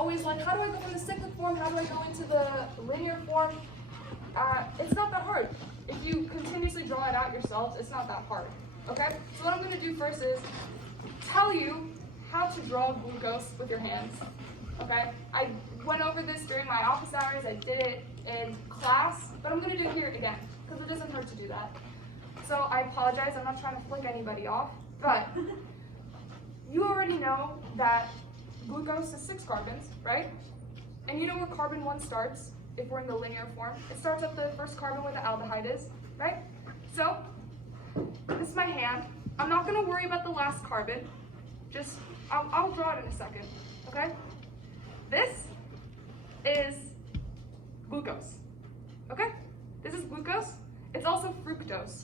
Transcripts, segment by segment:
always like, how do I go from the cyclic form? How do I go into the linear form? It's not that hard. If you continuously draw it out yourselves, it's not that hard. Okay? So what I'm going to do first is tell you how to draw glucose with your hands. Okay? I went over this during my office hours. I did it in class, but I'm going to do it here again because it doesn't hurt to do that. So I apologize. I'm not trying to flick anybody off, but you already know that glucose is 6 carbons, right? And you know where carbon 1 starts if we're in the linear form. It starts at the first carbon where the aldehyde is, right? So this is my hand. I'm not going to worry about the last carbon. Just, I'll draw it in a second, okay? This is glucose, okay? This is glucose. It's also fructose.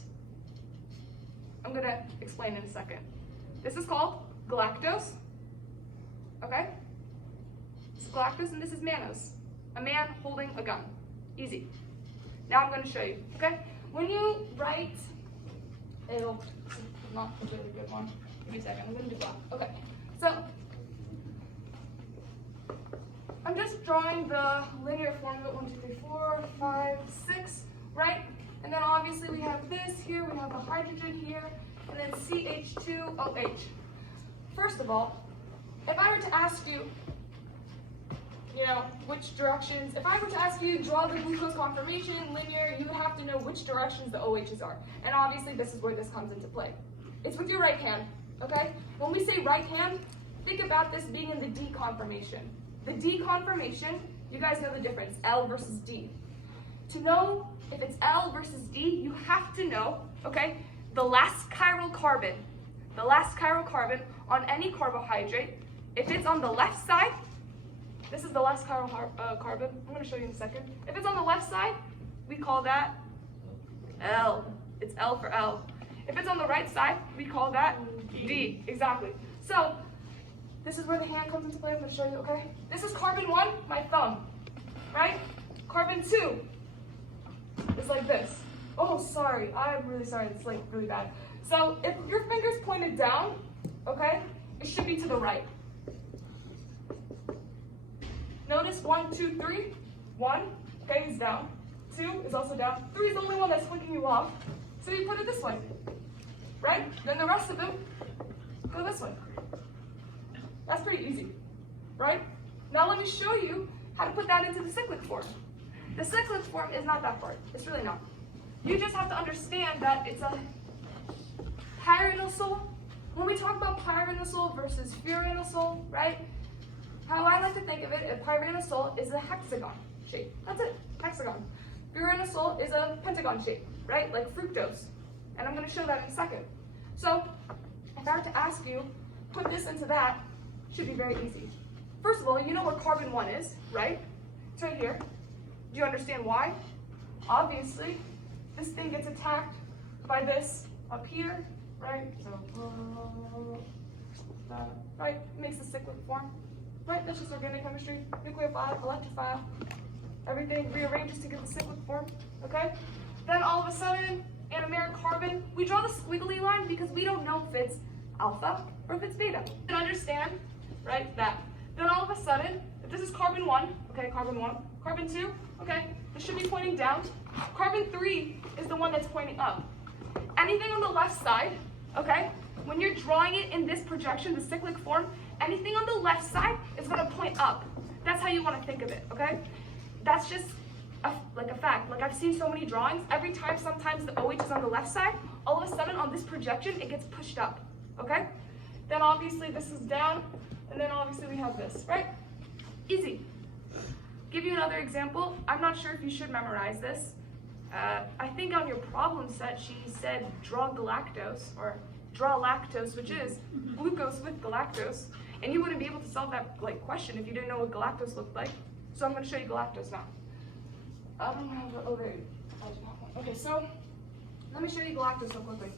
I'm going to explain in a second. This is called galactose, okay? This is galactose, and this is mannose, a man holding a gun. Easy. Now I'm going to show you, okay? When you write, it'll not a really good one. Give me a second. I'm going to do black. Okay. So I'm just drawing the linear form of it. 1, 2, 3, 4, 5, 6, right? And then obviously we have this here. We have the hydrogen here, and then CH2OH. First of all, if I were to ask you, which directions, if I were to ask you to draw the glucose conformation linear, you would have to know which directions the OHs are. And obviously this is where this comes into play. It's with your right hand, okay? When we say right hand, think about this being in the D conformation. The D conformation, you guys know the difference, L versus D. To know if it's L versus D, you have to know, okay, the last chiral carbon on any carbohydrate, if it's on the left side, this is the last chiral carbon. I'm going to show you in a second. If it's on the left side, we call that L. It's L for L. If it's on the right side, we call that D. Exactly. So this is where the hand comes into play. I'm going to show you, okay? This is carbon 1, my thumb, right? Carbon 2 is like this. Oh, sorry. I'm really sorry. It's like really bad. So if your finger's pointed down, okay, it should be to the right. Notice 1, 2, 3. 1, okay, is down. 2 is also down. 3 is the only one that's flicking you off. So you put it this way, right? Then the rest of them go this way. That's pretty easy, right? Now let me show you how to put that into the cyclic form. The cyclic form is not that hard. It's really not. You just have to understand that it's a pyrinosol. When we talk about pyrinosol versus furannosol, right? How I like to think of it, a pyrinosol is a hexagon shape. That's it, hexagon. Furannosol is a pentagon shape, right? Like fructose. And I'm going to show that in a second. So if I were to ask you, put this into that, it should be very easy. First of all, you know where carbon 1 is, right? It's right here. Do you understand why? Obviously, this thing gets attacked by this up here, right? So, right, it makes the cyclic form. Right, that's just organic chemistry, nucleophile, electrophile, everything rearranges to get the cyclic form, okay? Then all of a sudden, anomeric carbon, we draw the squiggly line because we don't know if it's alpha or if it's beta. You can understand, right, that. Then all of a sudden, if this is carbon 1, okay, carbon 1, carbon 2, okay, it should be pointing down. Carbon 3 is the one that's pointing up. Anything on the left side, okay, when you're drawing it in this projection, the cyclic form, anything on the left side is going to point up. That's how you want to think of it, okay? That's just like a fact. Like I've seen so many drawings, every time sometimes the OH is on the left side, all of a sudden on this projection, it gets pushed up, okay? Then obviously this is down, and then obviously we have this, right? Easy. Give you another example. I'm not sure if you should memorize this. I think on your problem set, she said draw galactose, or draw lactose, which is glucose with galactose. And you wouldn't be able to solve that question if you didn't know what galactose looked like. So I'm going to show you galactose now. I don't have the, oh, there you go. Okay, so let me show you galactose real quickly.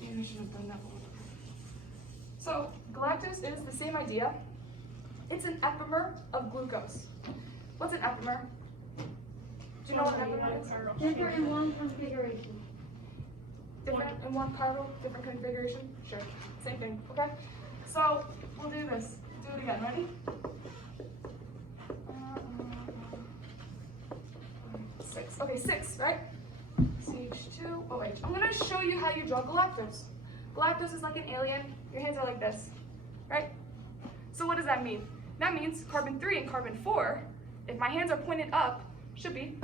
Maybe I should have done that one. So galactose is the same idea. It's an epimer of glucose. What's an epimer? Do you know what an epimer is? Different in one configuration. Different in one chiral, different configuration? Sure, same thing, okay? So we'll do this. Do it again, ready? 6. Okay, 6, right? CH2OH. I'm going to show you how you draw galactose. Galactose is like an alien. Your hands are like this, right? So what does that mean? That means carbon 3 and carbon 4, if my hands are pointed up, should be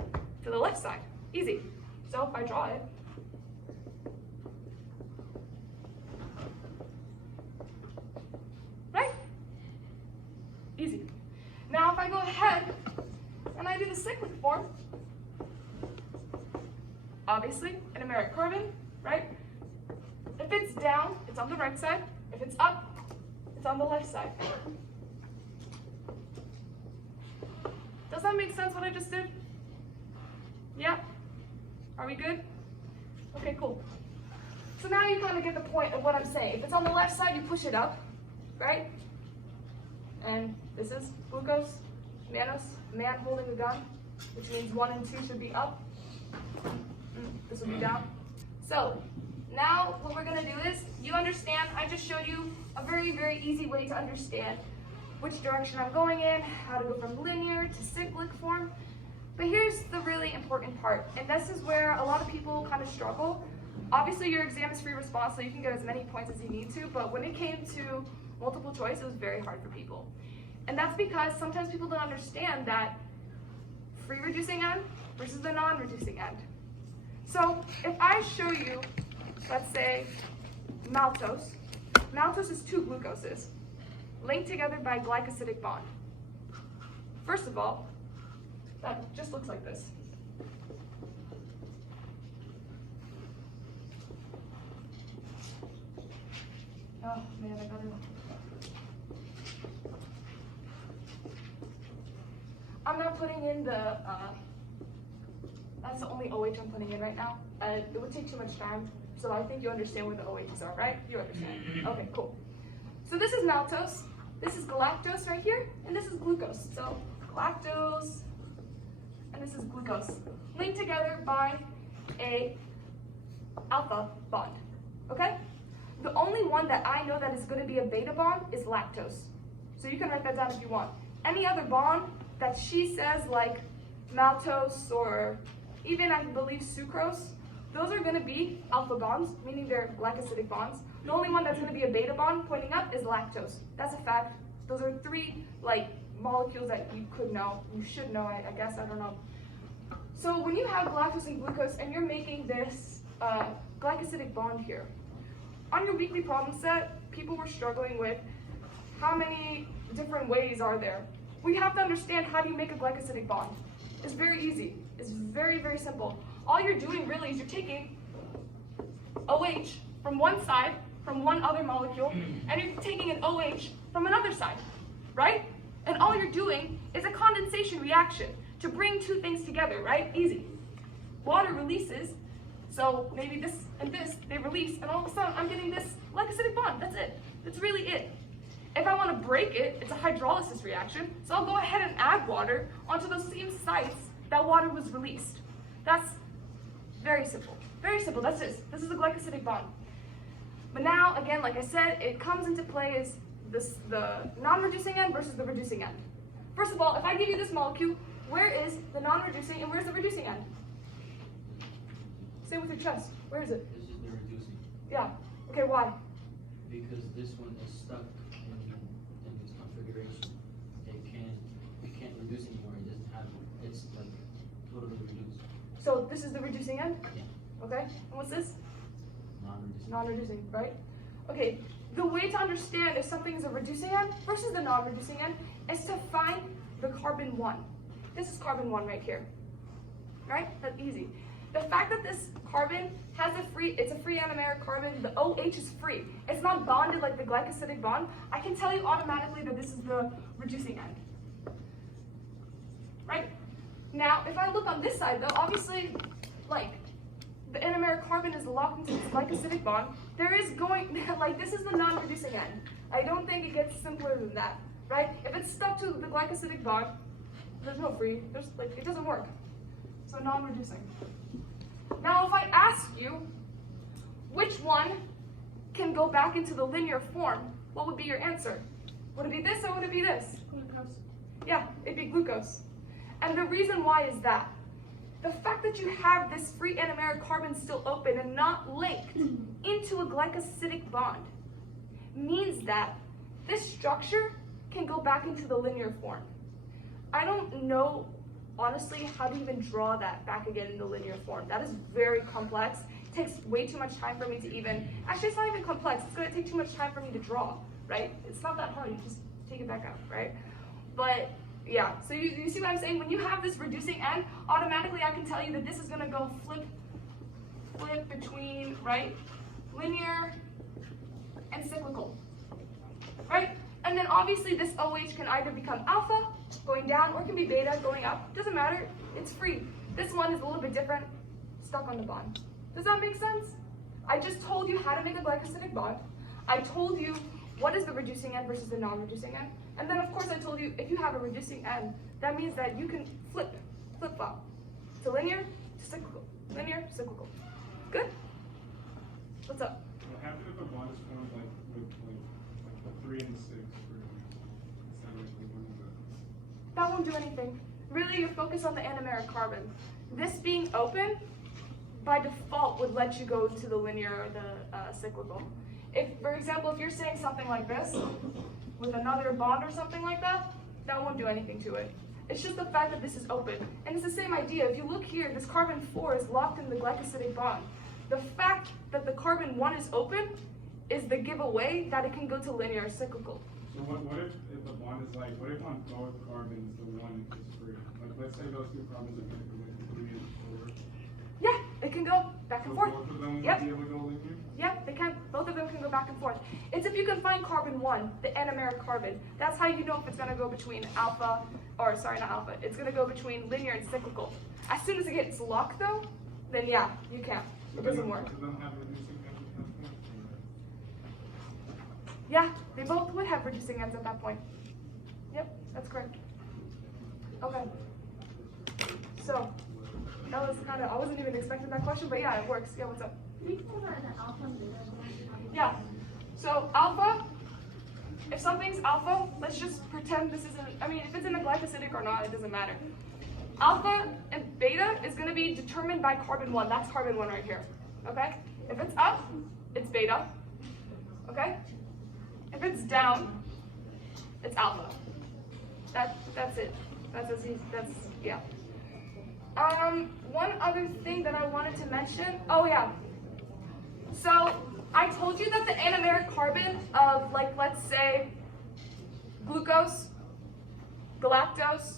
to the left side. Easy. So if I draw it, right? Easy. Now if I go ahead and I do the cyclic form, obviously an anomeric carbon, right? If it's down, it's on the right side. If it's up, it's on the left side. Does that make sense what I just did? Yeah? Are we good? Okay, cool. So now you kind of get the point of what I'm saying. If it's on the left side, you push it up, right? And this is glucose, mannos, man holding a gun, which means 1 and 2 should be up. This will be down. So now what we're going to do is, you understand, I just showed you a very, very easy way to understand which direction I'm going in, how to go from linear to cyclic form. But here's the really important part, and this is where a lot of people kind of struggle. Obviously your exam is free response, so you can get as many points as you need to, but when it came to multiple choice, it was very hard for people. And that's because sometimes people don't understand that free reducing end versus the non-reducing end. So if I show you, let's say, maltose. Maltose is 2 glucoses linked together by glycosidic bond. First of all, that just looks like this. Oh man, I gotta. I'm not putting in the, that's the only OH I'm putting in right now. It would take too much time, so I think you understand where the OHs are, right? You understand. Okay, cool. So this is maltose, this is galactose right here, and this is glucose. So galactose, and this is glucose, linked together by a alpha bond, okay? The only one that I know that is going to be a beta bond is lactose. So you can write that down if you want. Any other bond that she says, like maltose or even I believe sucrose, those are going to be alpha bonds, meaning they're glycosidic bonds. The only one that's going to be a beta bond pointing up is lactose. That's a fact. Those are 3 like molecules that you could know, you should know, I guess, I don't know. So when you have galactose and glucose and you're making this glycosidic bond here, on your weekly problem set, people were struggling with how many different ways are there. We have to understand, how do you make a glycosidic bond? It's very easy. It's very, very simple. All you're doing really is you're taking OH from one side, from one other molecule, and you're taking an OH from another side, right? And all you're doing is a condensation reaction to bring 2 things together, right? Easy. Water releases, so maybe this and this, they release, and all of a sudden I'm getting this glycosidic bond. That's it. That's really it. If I want to break it, it's a hydrolysis reaction, so I'll go ahead and add water onto those same sites that water was released. That's very simple. Very simple. That's this. This is a glycosidic bond. But now, again, like I said, it comes into play as the non-reducing end versus the reducing end. First of all, if I give you this molecule, where is the non-reducing and where's the reducing end? Say with your chest. Where is it? This is the reducing. Yeah. Okay, why? Because this one is stuck in this configuration. It can't reduce anymore. It doesn't have, it's like totally reduced. So this is the reducing end? Yeah. Okay. And what's this? Non-reducing. Non-reducing, right? Okay. The way to understand if something is a reducing end versus the non-reducing end is to find the carbon 1. This is carbon 1 right here. Right? That's easy. The fact that this carbon has it's a free anomeric carbon, the OH is free. It's not bonded like the glycosidic bond. I can tell you automatically that this is the reducing end. Right? Now, if I look on this side though, obviously, like, the anomeric carbon is locked into this glycosidic bond. There is going, like, this is the non-reducing end. I don't think it gets simpler than that, right? If it's stuck to the glycosidic bond, there's no free, it doesn't work. So non-reducing. Now, if I ask you which one can go back into the linear form, what would be your answer? Would it be this or would it be this? Glucose. Yeah, it'd be glucose. And the reason why is that the fact that you have this free anomeric carbon still open and not linked into a glycosidic bond means that this structure can go back into the linear form. I don't know, honestly, how to even draw that back again in the linear form. That is very complex. It takes way too much time for me to even, actually it's not even complex, it's gonna take too much time for me to draw, right? It's not that hard, you just take it back out, right? But yeah, so you see what I'm saying? When you have this reducing end, automatically I can tell you that this is gonna go flip between, right? Linear and cyclical, right? And then obviously this OH can either become alpha, going down, or it can be beta, going up. Doesn't matter, it's free. This one is a little bit different, stuck on the bond. Does that make sense? I just told you how to make a glycosidic bond. I told you what is the reducing end versus the non-reducing end. And then of course I told you if you have a reducing end, that means that you can flip-flop to linear to cyclical, linear, cyclical. Good? What's up? What happens if a bond is formed like with like 3 and 6 for instead of like the 1 and the... That won't do anything. Really, you're focused on the anomeric carbon. This being open, by default, would let you go to the linear or the cyclical. If, for example, if you're saying something like this, with another bond or something like that, that won't do anything to it. It's just the fact that this is open. And it's the same idea. If you look here, this carbon 4 is locked in the glycosidic bond. The fact that the carbon 1 is open is the giveaway that it can go to linear or cyclical. So what if the bond is like, what if on both carbons the 1 is free? Like let's say those 2 carbons are going to go like 3 and 4. Yeah, it can go back and So forth. both of them Yep. will be able to go linear? Yep, they can. Both of them can go back and forth. It's if you can find carbon 1, the anomeric carbon. That's how you know if it's going to go between alpha, or sorry, not alpha. It's going to go between linear and cyclical. As soon as it gets locked though, then yeah, you can't. It doesn't work. So then have reducing ends at that point? Yeah, they both would have reducing ends at that point. Yep, that's correct. Okay. So, that was kind of, I wasn't even expecting that question, but yeah, it works. Yeah, what's up? Can you talk about the alpha and beta one? Yeah. So alpha, if something's alpha, let's just pretend this isn't, I mean, if it's in a glycosidic or not, it doesn't matter. Alpha and beta is going to be determined by carbon 1. That's carbon 1 right here. Okay? If it's up, it's beta. Okay? If it's down, it's alpha. That's it. That's as easy. That's, yeah. One other thing that I wanted to mention. Oh, yeah. So I told you that the anomeric carbon of, like, let's say, glucose, galactose,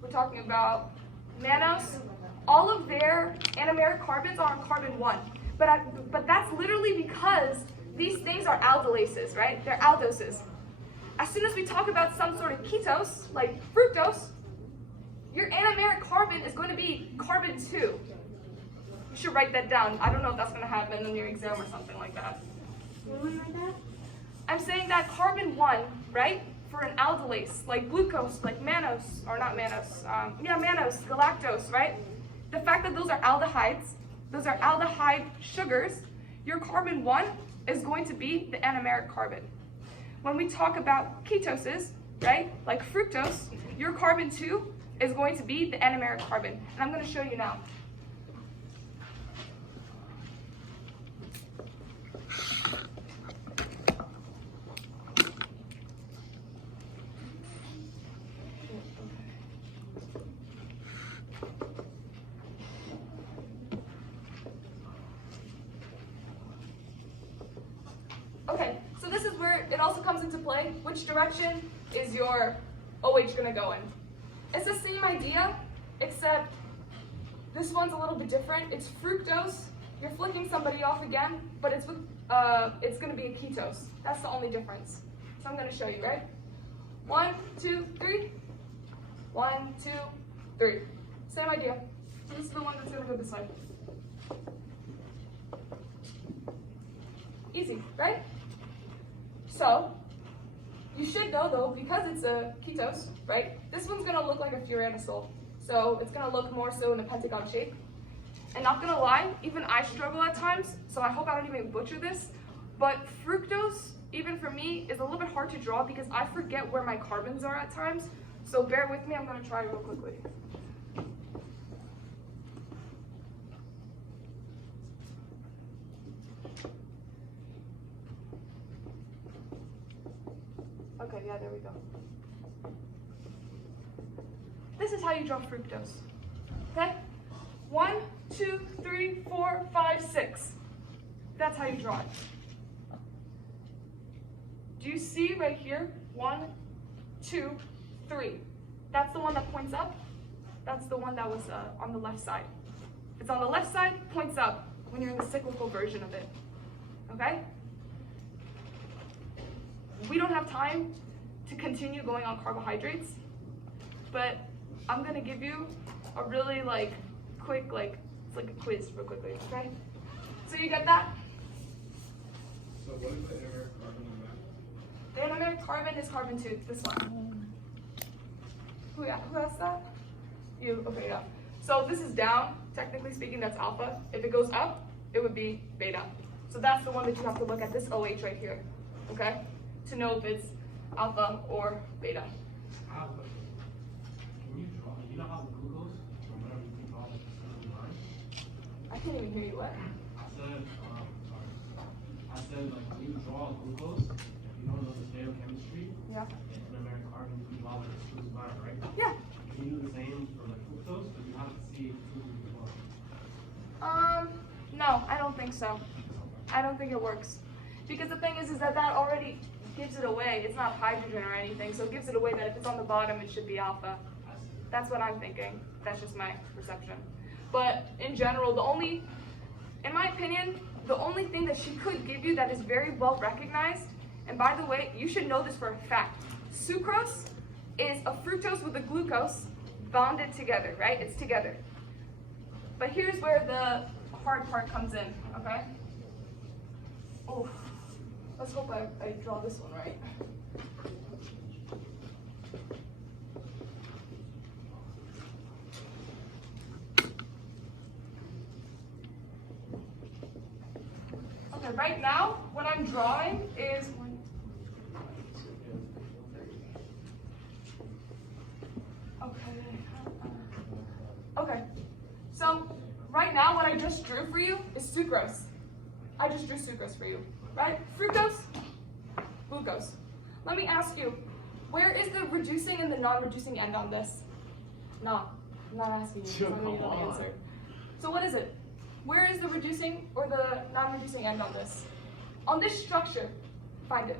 we're talking about mannose, all of their anomeric carbons are on carbon 1. But that's literally because these things are aldolases, right? They're aldoses. As soon as we talk about some sort of ketose, like fructose, your anomeric carbon is going to be carbon 2. You should write that down. I don't know if that's going to happen in your exam or something like that. What do we write that? I'm saying that carbon 1, right, for an aldolase, like glucose, like mannose, or not mannose, mannose, galactose, right? The fact that those are aldehydes, those are aldehyde sugars, your carbon 1 is going to be the anomeric carbon. When we talk about ketoses, right, like fructose, your carbon 2 is going to be the anomeric carbon. And I'm going to show you now. Okay, so this is where it also comes into play. Which direction is your OH going to go in? It's the same idea, except this one's a little bit different. It's fructose. You're flicking somebody off again, but it's going to be a ketose. That's the only difference. So I'm going to show you, right? 1, 2, 3. 1, 2, 3. Same idea. This is the one that's going to go this way. Easy, right? So, you should know though, because it's a ketose, right? This one's gonna look like a furanosol. So it's gonna look more so in a pentagon shape. And not gonna lie, even I struggle at times, so I hope I don't even butcher this. But fructose, even for me, is a little bit hard to draw because I forget where my carbons are at times. So bear with me, I'm gonna try real quickly. Okay, yeah, there we go. This is how you draw fructose. Okay? 1, 2, 3, 4, 5, 6. That's how you draw it. Do you see right here? 1, 2, 3. That's the one that points up. That's the one that was on the left side. It's on the left side, points up when you're in the cyclical version of it. Okay? We don't have time to continue going on carbohydrates, but I'm gonna give you a really quick, it's like a quiz real quickly, okay? So you get that? So what is the anomeric carbon on that? The anomeric carbon is carbon 2, this one. Who asked that? You, okay, yeah. So this is down, technically speaking, that's alpha. If it goes up, it would be beta. So that's the one that you have to look at, this OH right here, okay? To know if it's alpha or beta. Can you draw, you know how glucose, or whatever you call it, is line? I can't even hear you, what? I said, like, when you draw glucose, you know the biochemistry, Yeah. and anomeric carbon, you draw like a smooth line, right? Yeah. Can you do the same for like fructose, but you have to see fructose as well? No, I don't think so. I don't think it works. Because the thing is that already gives it away. It's not hydrogen or anything, so it gives it away that if it's on the bottom, it should be alpha. That's what I'm thinking. That's just my perception. But in general, in my opinion, the only thing that she could give you that is very well recognized, and by the way, you should know this for a fact. Sucrose is a fructose with a glucose bonded together, right? It's together. But here's where the hard part comes in, okay? Oh, let's hope I draw this one right. Okay, right now, what I'm drawing is okay. So right now, what I just drew for you is sucrose. I just drew sucrose for you, right? Fructose, glucose. Let me ask you, where is the reducing and the non-reducing end on this? No, I'm not asking you. Because I know you know the answer. So what is it? Where is the reducing or the non-reducing end on this? On this structure, find it.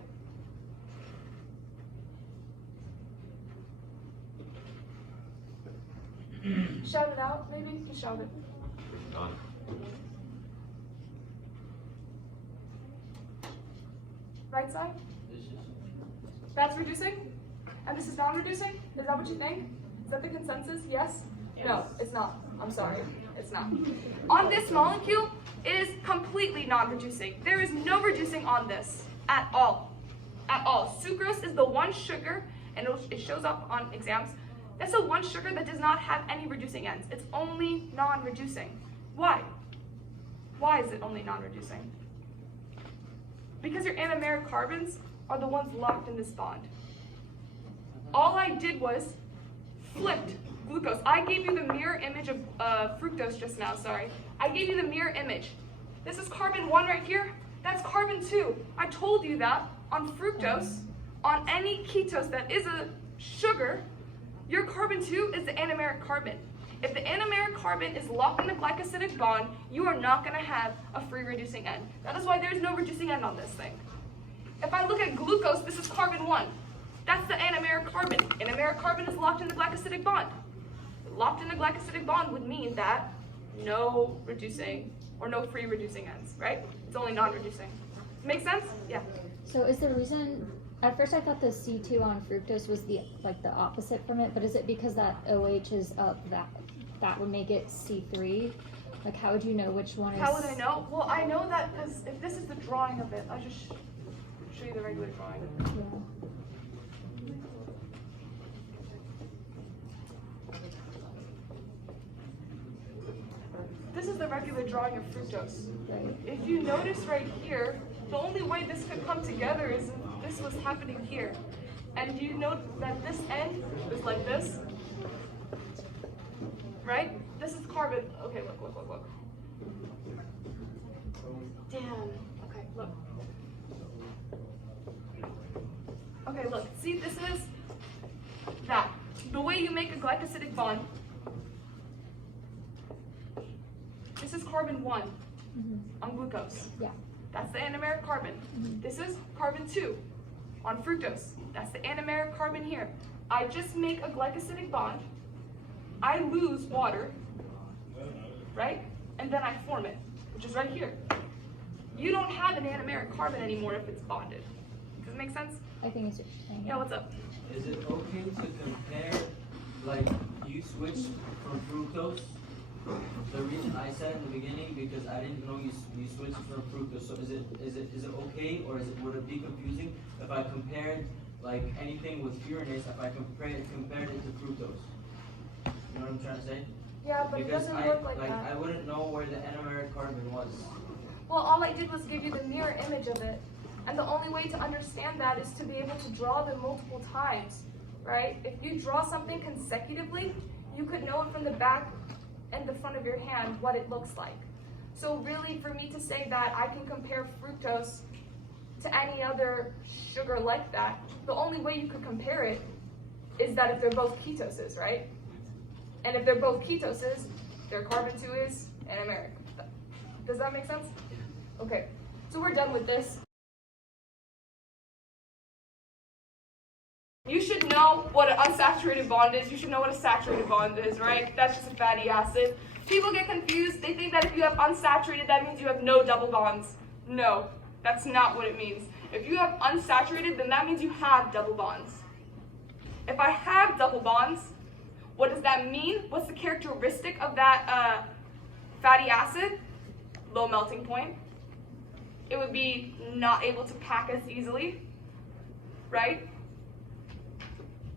Shout it out, maybe? Just shout it. Right side? That's reducing? And this is non-reducing? Is that what you think? Is that the consensus? Yes? No, it's not. I'm sorry. It's not. On this molecule, it is completely non-reducing. There is no reducing on this at all. At all. Sucrose is the one sugar, and it shows up on exams. That's the one sugar that does not have any reducing ends. It's only non-reducing. Why? Why is it only non-reducing? Because your anomeric carbons are the ones locked in this bond. All I did was flipped glucose. I gave you the mirror image of fructose just now, sorry. I gave you the mirror image. This is carbon 1 right here. That's carbon 2. I told you that on fructose, on any ketose that is a sugar, your carbon 2 is the anomeric carbon. If the anomeric carbon is locked in the glycosidic bond, you are not going to have a free reducing end. That is why there's no reducing end on this thing. If I look at glucose, this is carbon 1. That's the anomeric carbon. Anomeric carbon is locked in the glycosidic bond. Locked in the glycosidic bond would mean that no reducing or no free reducing ends, right? It's only non-reducing. Make sense? Yeah. So is the reason, at first I thought the C2 on fructose was the opposite from it, but is it because that OH is up, that would make it C3? Like, how would you know which one is? How would I know? Well, I know that because if this is the drawing of it, I'll just show you the regular drawing. Yeah. This is the regular drawing of fructose. Right. If you notice right here, the only way this could come together is if this was happening here. And you note that this end is like this, right? This is carbon. Okay, look. Damn. Okay, look. Okay, look. glycosidic bond. This is carbon 1 on glucose. Yeah. That's the anomeric carbon. This is carbon 2 on fructose. That's the anomeric carbon here. I just make a glycosidic bond. I lose water, right? And then I form it, which is right here. You don't have an anomeric carbon anymore if it's bonded. Does it make sense? I think it's what you're saying. Yeah, what's up? Is it okay to compare, like, you switched from fructose? The reason I said in the beginning, because I didn't know you switched from fructose. So is it okay, or would it be confusing if I compared like anything with furanase, if I compared it to fructose? You know what I'm trying to say? Yeah, but Because it doesn't work like that. I wouldn't know where the anomeric carbon was. Well, all I did was give you the mirror image of it. And the only way to understand that is to be able to draw them multiple times, right? If you draw something consecutively, you could know it from the back and the front of your hand what it looks like. So really, for me to say that I can compare fructose to any other sugar like that, the only way you could compare it is that if they're both ketoses, right? And if they're both ketoses, their carbon 2 is anomeric. Does that make sense? Okay, so we're done with this. You should know what an unsaturated bond is. You should know what a saturated bond is, right? That's just a fatty acid. People get confused. They think that if you have unsaturated, that means you have no double bonds. No, that's not what it means. If you have unsaturated, then that means you have double bonds. If I have double bonds, what does that mean? What's the characteristic of that fatty acid? Low melting point. It would be not able to pack as easily, right?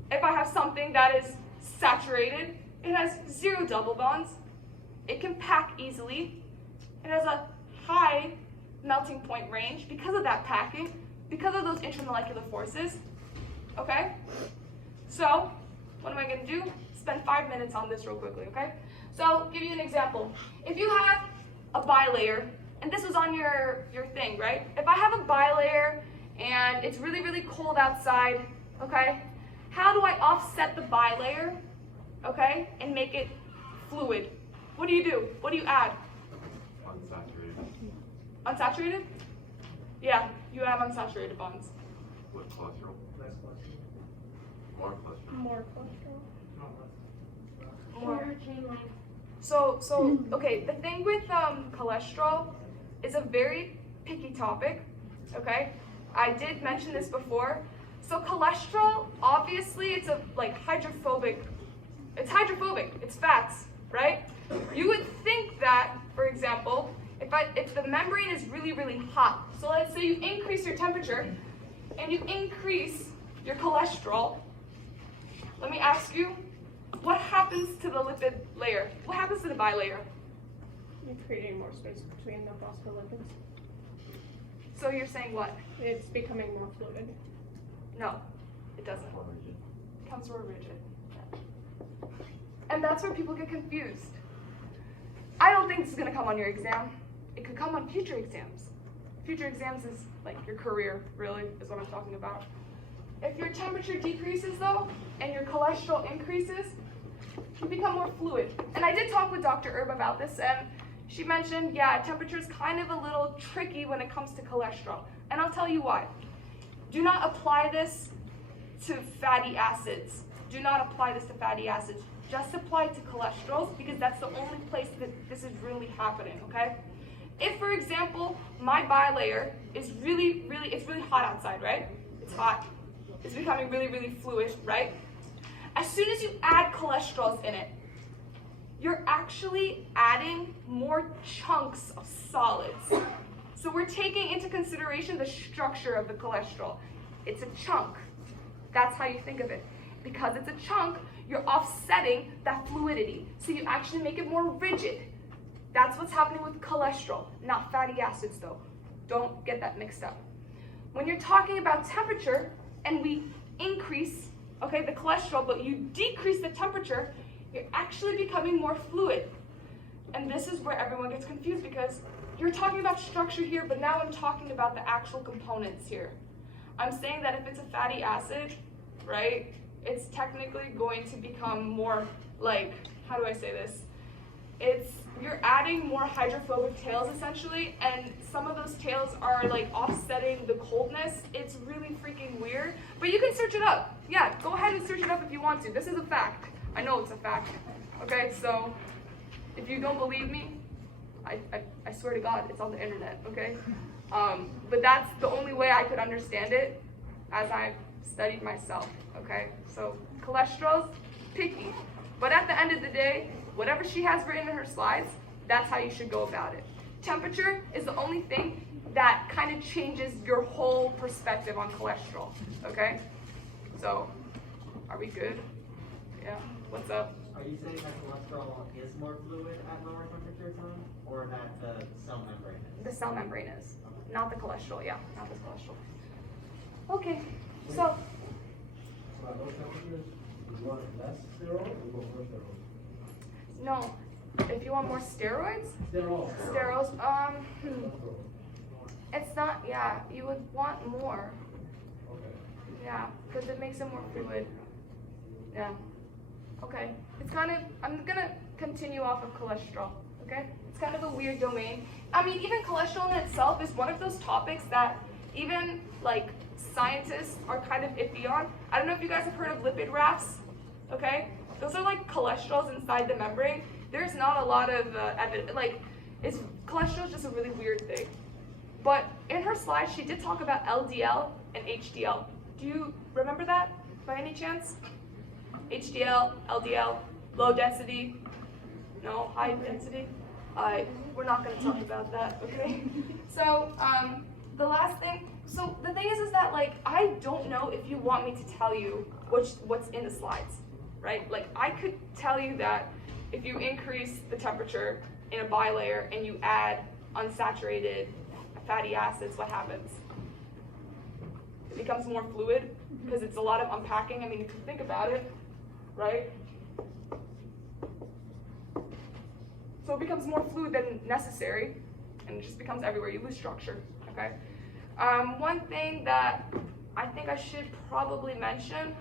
If I have something that is saturated, it has 0 double bonds, it can pack easily, it has a high melting point range because of that packing, because of those intermolecular forces, okay? So, what am I gonna do? Spend 5 minutes on this real quickly, okay? So, I'll give you an example. If you have a bilayer, and this was on your thing, right? If I have a bilayer and it's really, really cold outside, okay? How do I offset the bilayer, okay, and make it fluid? What do? What do you add? Unsaturated. Unsaturated? Yeah, you have unsaturated bonds. With cholesterol. Less cholesterol. More cholesterol. More cholesterol. Not less. More. Chain length. So, okay, the thing with cholesterol is a very picky topic, okay? I did mention this before. So cholesterol, obviously, it's hydrophobic. It's hydrophobic. It's fats, right? You would think that, for example, if the membrane is really, really hot, so let's say you increase your temperature and you increase your cholesterol, let me ask you, what happens to the lipid layer? What happens to the bilayer? You're creating more space between the phospholipids. So you're saying what? It's becoming more fluid. No, it doesn't. More rigid. It becomes more rigid. And that's where people get confused. I don't think this is going to come on your exam. It could come on future exams. Future exams is like your career, really, is what I'm talking about. If your temperature decreases, though, and your cholesterol increases, you become more fluid. And I did talk with Dr. Erb about this, and she mentioned, yeah, temperature is kind of a little tricky when it comes to cholesterol. And I'll tell you why. Do not apply this to fatty acids. Do not apply this to fatty acids. Just apply it to cholesterols, because that's the only place that this is really happening, okay? If, for example, my bilayer is it's really hot outside, right? It's hot. It's becoming really, really fluid, right? As soon as you add cholesterols in it, you're actually adding more chunks of solids. So we're taking into consideration the structure of the cholesterol. It's a chunk. That's how you think of it. Because it's a chunk, you're offsetting that fluidity. So you actually make it more rigid. That's what's happening with cholesterol, not fatty acids though. Don't get that mixed up. When you're talking about temperature and we increase, okay, the cholesterol, but you decrease the temperature, you're actually becoming more fluid. And this is where everyone gets confused, because you're talking about structure here, but now I'm talking about the actual components here. I'm saying that if it's a fatty acid, right, it's technically going to become more like, how do I say this? You're adding more hydrophobic tails essentially, and some of those tails are like offsetting the coldness. It's really freaking weird, but you can search it up. Yeah, go ahead and search it up if you want to. This is a fact. I know it's a fact. Okay, so if you don't believe me, I swear to God, it's on the internet, okay? But that's the only way I could understand it as I've studied myself, okay? So cholesterol's picky, but at the end of the day, whatever she has written in her slides, that's how you should go about it. Temperature is the only thing that kind of changes your whole perspective on cholesterol, okay? So, are we good? Yeah, what's up? Are you saying that cholesterol is more fluid at lower temperatures then? Or that the cell membrane is? The cell membrane is, not the cholesterol, yeah, not the cholesterol. Okay, so, So at low temperatures, you want less steroid or more steroid? no, if you want more steroids, Steroid. it's not, yeah, you would want more, Okay. yeah, because it makes it more fluid, yeah. Okay, it's kind of, I'm gonna continue off of cholesterol, okay? It's kind of a weird domain. I mean, even cholesterol in itself is one of those topics that even like scientists are kind of iffy on. I don't know if you guys have heard of lipid rafts, okay? Those are like cholesterols inside the membrane. There's not a lot of evidence, like, cholesterol is just a really weird thing. But in her slides, she did talk about LDL and HDL. Do you remember that by any chance? HDL, LDL, low density, no, high density. We're not going to talk about that, okay? So the last thing, so the thing is that like I don't know if you want me to tell you what's in the slides, right? Like I could tell you that if you increase the temperature in a bilayer and you add unsaturated fatty acids, what happens? It becomes more fluid because it's a lot of unpacking. I mean, if you think about it, right? So it becomes more fluid than necessary, and it just becomes everywhere. You lose structure, okay? One thing that I think I should probably mention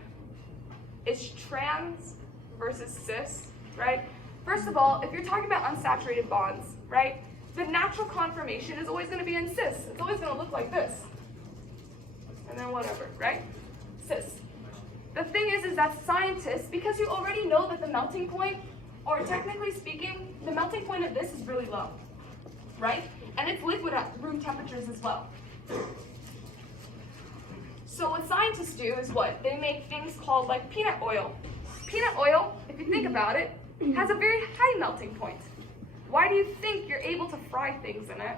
is trans versus cis, right? First of all, if you're talking about unsaturated bonds, right, the natural conformation is always going to be in cis. It's always going to look like this. And then whatever, right? Cis. The thing is that scientists, because you already know that the melting point, or technically speaking, the melting point of this is really low, right? And it's liquid at room temperatures as well. So what scientists do is what? They make things called like peanut oil. Peanut oil, if you think about it, has a very high melting point. Why do you think you're able to fry things in it?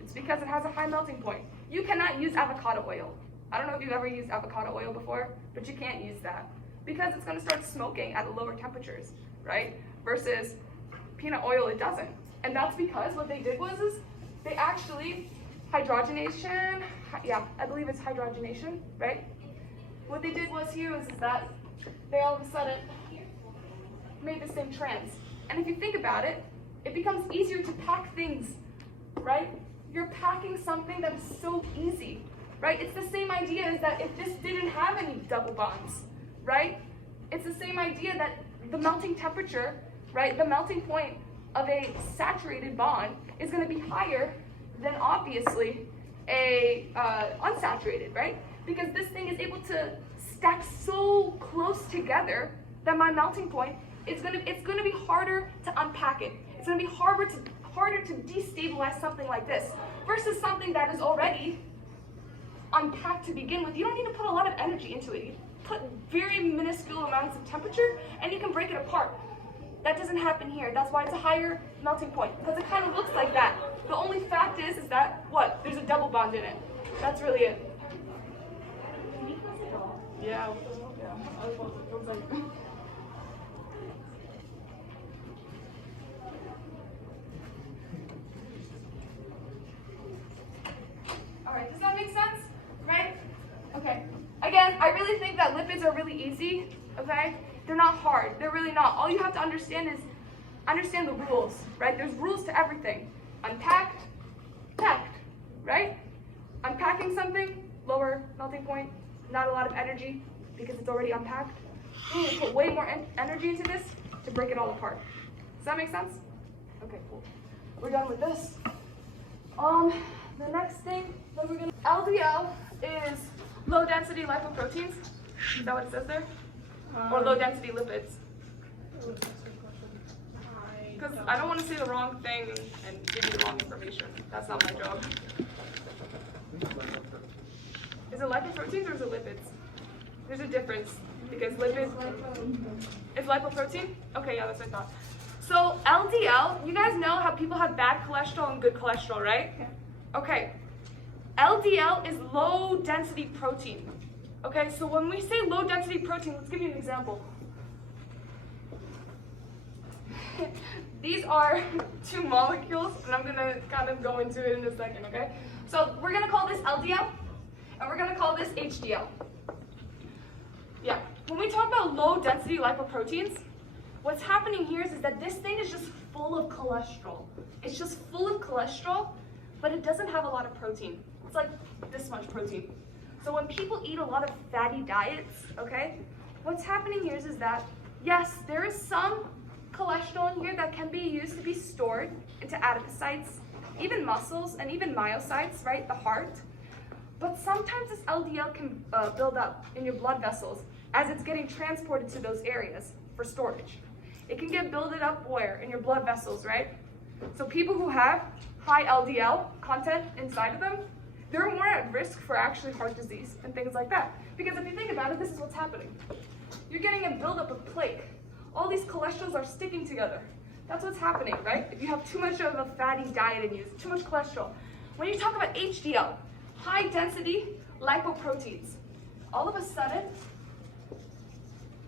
It's because it has a high melting point. You cannot use avocado oil. I don't know if you've ever used avocado oil before, but you can't use that because it's going to start smoking at lower temperatures, right? Versus peanut oil, it doesn't. And that's because what they did was they actually hydrogenation, yeah, I believe it's hydrogenation, right? What they did was here is that they all of a sudden made this thing trans. And if you think about it, it becomes easier to pack things, right? You're packing something that is so easy, right? It's the same idea as that if this didn't have any double bonds, right? It's the same idea that the melting temperature, right? The melting point of a saturated bond is going to be higher than obviously a unsaturated, right? Because this thing is able to stack so close together that my melting point it's going to be harder to unpack it. It's going to be harder to destabilize something like this versus something that is already unpacked to begin with. You don't need to put a lot of energy into it. You put very minuscule amounts of temperature and you can break it apart. That doesn't happen here. That's why it's a higher melting point, because it kind of looks like that. The only fact is that, what? There's a double bond in it. That's really it. Yeah. I was like, all right, does that make sense? Right? Okay. Again, I really think that lipids are really easy, okay? They're not hard. They're really not. All you have to understand is understand the rules, right? There's rules to everything. Unpacked, packed, right? Unpacking something, lower melting point, not a lot of energy, because it's already unpacked. We need to put way more energy into this to break it all apart. Does that make sense? Okay, cool. We're done with this. The next thing that we're gonna, LDL is low density lipoproteins. Is that what it says there? Or low density lipids? Because I don't want to say the wrong thing and give you the wrong information. That's not my job. Is it lipoproteins or is it lipids? There's a difference because lipids. It's lipoprotein? Okay, yeah, that's what I thought. So LDL, you guys know how people have bad cholesterol and good cholesterol, right? Yeah. Okay. LDL is low density protein. Okay, so when we say low density protein, let's give you an example. These are two molecules, and I'm gonna kind of go into it in a second, okay? So we're gonna call this LDL, and we're gonna call this HDL. Yeah, when we talk about low density lipoproteins, what's happening here is that this thing is just full of cholesterol. It's just full of cholesterol, but it doesn't have a lot of protein. It's like this much protein. So when people eat a lot of fatty diets, okay, what's happening here is that, yes, there is some cholesterol in here that can be used to be stored into adipocytes, even muscles, and even myocytes, right, the heart. But sometimes this LDL can build up in your blood vessels as it's getting transported to those areas for storage. It can get builded up where? In your blood vessels, right? So people who have high LDL content inside of them, they're more at risk for actually heart disease and things like that. Because if you think about it, this is what's happening. You're getting a buildup of plaque. All these cholesterols are sticking together. That's what's happening, right? If you have too much of a fatty diet and use too much cholesterol. When you talk about HDL, high density lipoproteins, all of a sudden,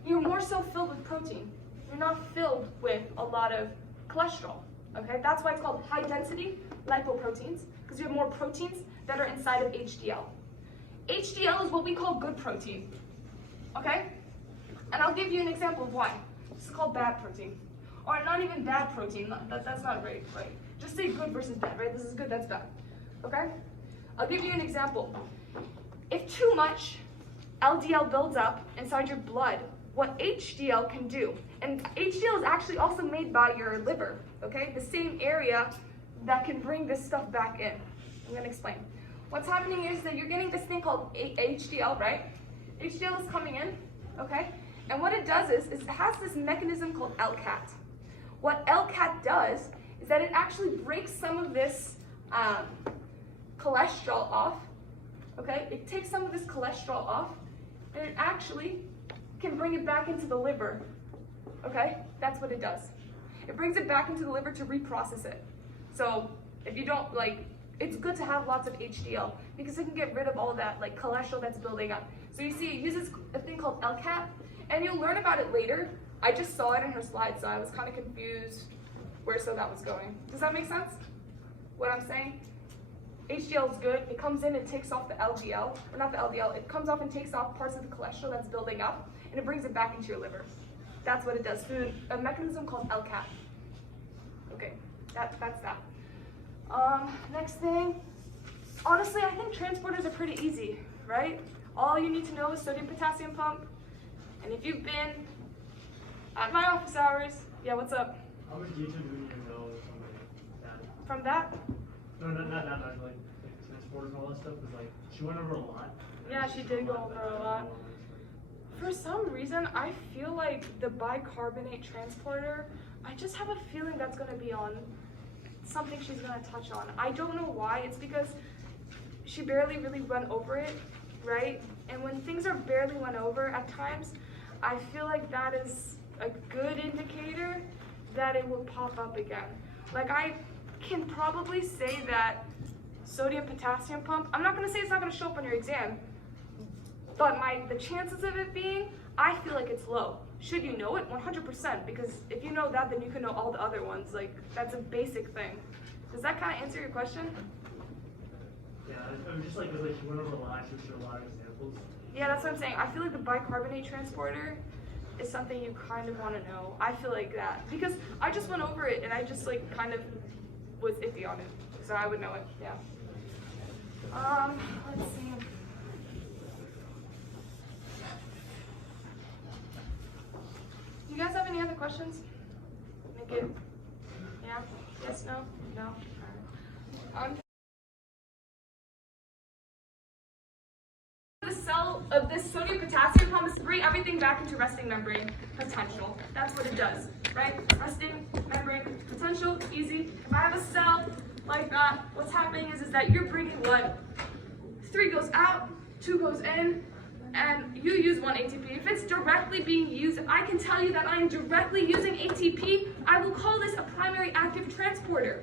you're more so filled with protein. You're not filled with a lot of cholesterol, okay? That's why it's called high density lipoproteins, because you have more proteins that are inside of HDL. HDL is what we call good protein, okay? And I'll give you an example of why. It's called bad protein. Or not even bad protein, that's not right? Just say good versus bad, right? This is good, that's bad, okay? I'll give you an example. If too much LDL builds up inside your blood, what HDL can do, and HDL is actually also made by your liver, okay? The same area that can bring this stuff back in. I'm gonna explain. What's happening is that you're getting this thing called HDL, right? HDL is coming in, okay? And what it does is it has this mechanism called LCAT. What LCAT does is that it actually breaks some of this cholesterol off, okay? It takes some of this cholesterol off, and it actually can bring it back into the liver, okay? That's what it does. It brings it back into the liver to reprocess it. So if you don't, it's good to have lots of HDL because it can get rid of all that cholesterol that's building up. So you see, it uses a thing called LCAT, and you'll learn about it later. I just saw it in her slides, so I was kind of confused where that was going. Does that make sense? What I'm saying? HDL is good. It comes in and takes off the LDL, or not the LDL. It comes off and takes off parts of the cholesterol that's building up, and it brings it back into your liver. That's what it does through a mechanism called LCAT. Okay, that's that. Next thing. Honestly, I think transporters are pretty easy, right? All you need to know is sodium potassium pump. And if you've been at my office hours, yeah, what's up? How much detail do you even know that? From that? No, not like transporters and all that stuff, because she went over a lot. Yeah, she did go over a lot. For some reason, I feel like the bicarbonate transporter, I just have a feeling that's going to be on something she's going to touch on. I don't know why. It's because she barely really went over it, right? And when things are barely went over at times, I feel like that is a good indicator that it will pop up again. I can probably say that sodium potassium pump, I'm not going to say it's not going to show up on your exam, but the chances of it being, I feel like it's low. Should you know it? 100%, because if you know that, then you can know all the other ones. That's a basic thing. Does that kind of answer your question? Yeah, I was just because she went over a lot, she showed a lot of examples. Yeah, that's what I'm saying. I feel like the bicarbonate transporter is something you kind of want to know. I feel like that, because I just went over it and I just kind of was iffy on it, so I would know it. Yeah. Let's see. questions? Make it, yeah, yes, no, no. All right. The cell of this sodium potassium promise to bring everything back into resting membrane potential. That's what it does, right? Resting membrane potential, easy. If I have a cell like that, what's happening is that you're bringing what? 3 goes out, 2 goes in, and you use 1 ATP. If it's directly being used, if I can tell you that I am directly using ATP, I will call this a primary active transporter,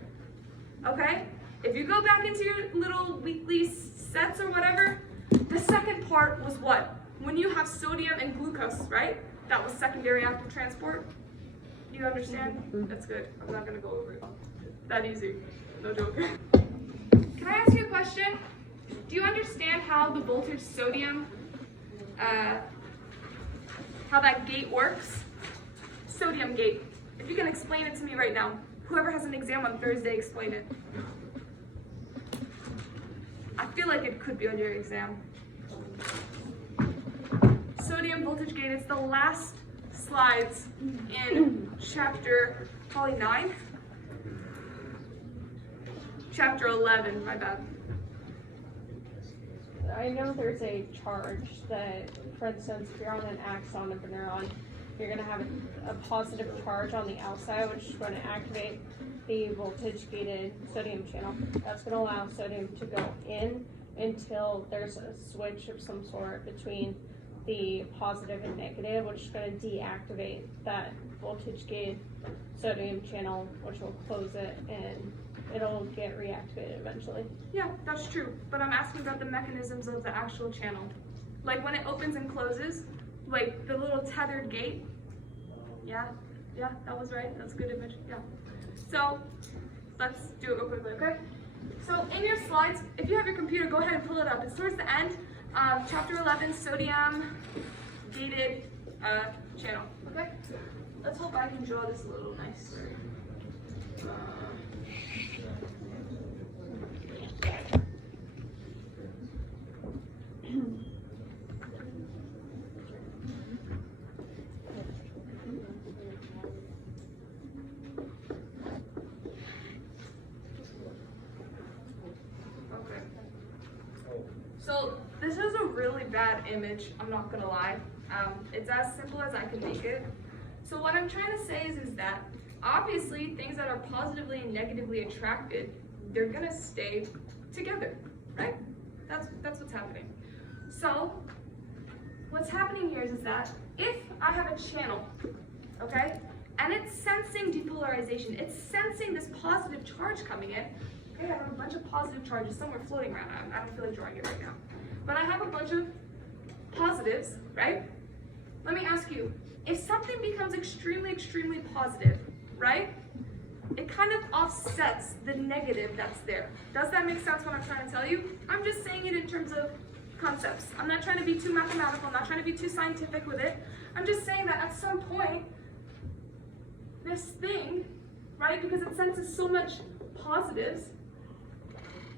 okay? If you go back into your little weekly sets or whatever, the second part was what? When you have sodium and glucose, right? That was secondary active transport. Do you understand? That's good. I'm not gonna go over it. That easy. No joke. Can I ask you a question? Do you understand how the voltage sodium, how that gate works? Sodium gate. If you can explain it to me right now. Whoever has an exam on Thursday, explain it. I feel like it could be on your exam. Sodium voltage gate, it's the last slides in chapter, probably 9? Chapter 11, my bad. I know there's a charge that, for instance, if you're on an axon of a neuron, you're going to have a positive charge on the outside, which is going to activate the voltage-gated sodium channel. That's going to allow sodium to go in until there's a switch of some sort between the positive and negative, which is going to deactivate that voltage-gated sodium channel, which will close it, and it'll get reactivated eventually. Yeah, that's true, but I'm asking about the mechanisms of the actual channel. Like when it opens and closes, like the little tethered gate. Yeah, that was right. That's a good image. Yeah. So let's do it real quickly, okay? So in your slides, if you have your computer, go ahead and pull it up. It's towards the end, chapter 11, sodium gated channel, okay? Let's hope I can draw this a little nicer. So this is a really bad image, I'm not gonna lie. It's as simple as I can make it. So what I'm trying to say is that obviously things that are positively and negatively attracted, they're gonna stay together, right? That's what's happening. So what's happening here is that if I have a channel, okay, and it's sensing depolarization, it's sensing this positive charge coming in. Okay, I have a bunch of positive charges somewhere floating around. I don't feel like drawing it right now. But I have a bunch of positives, right? Let me ask you, if something becomes extremely, extremely positive, right? It kind of offsets the negative that's there. Does that make sense what I'm trying to tell you? I'm just saying it in terms of concepts. I'm not trying to be too mathematical, I'm not trying to be too scientific with it. I'm just saying that at some point, this thing, right, because it senses so much positives,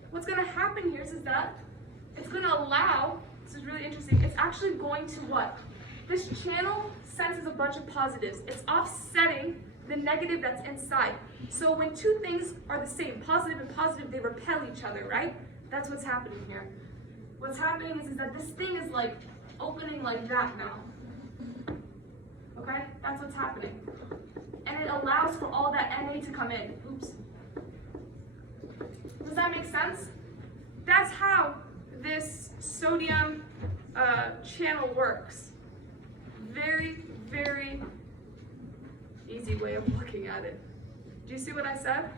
what's going to happen here is that it's going to allow, this is really interesting, it's actually going to what? This channel senses a bunch of positives. It's offsetting the negative that's inside. So when two things are the same, positive and positive, they repel each other, right? That's what's happening here. What's happening is that this thing is like opening like that now. Okay? That's what's happening. And it allows for all that Na to come in. Oops. Does that make sense? That's how this sodium channel works. Very, very easy way of looking at it. Do you see what I said?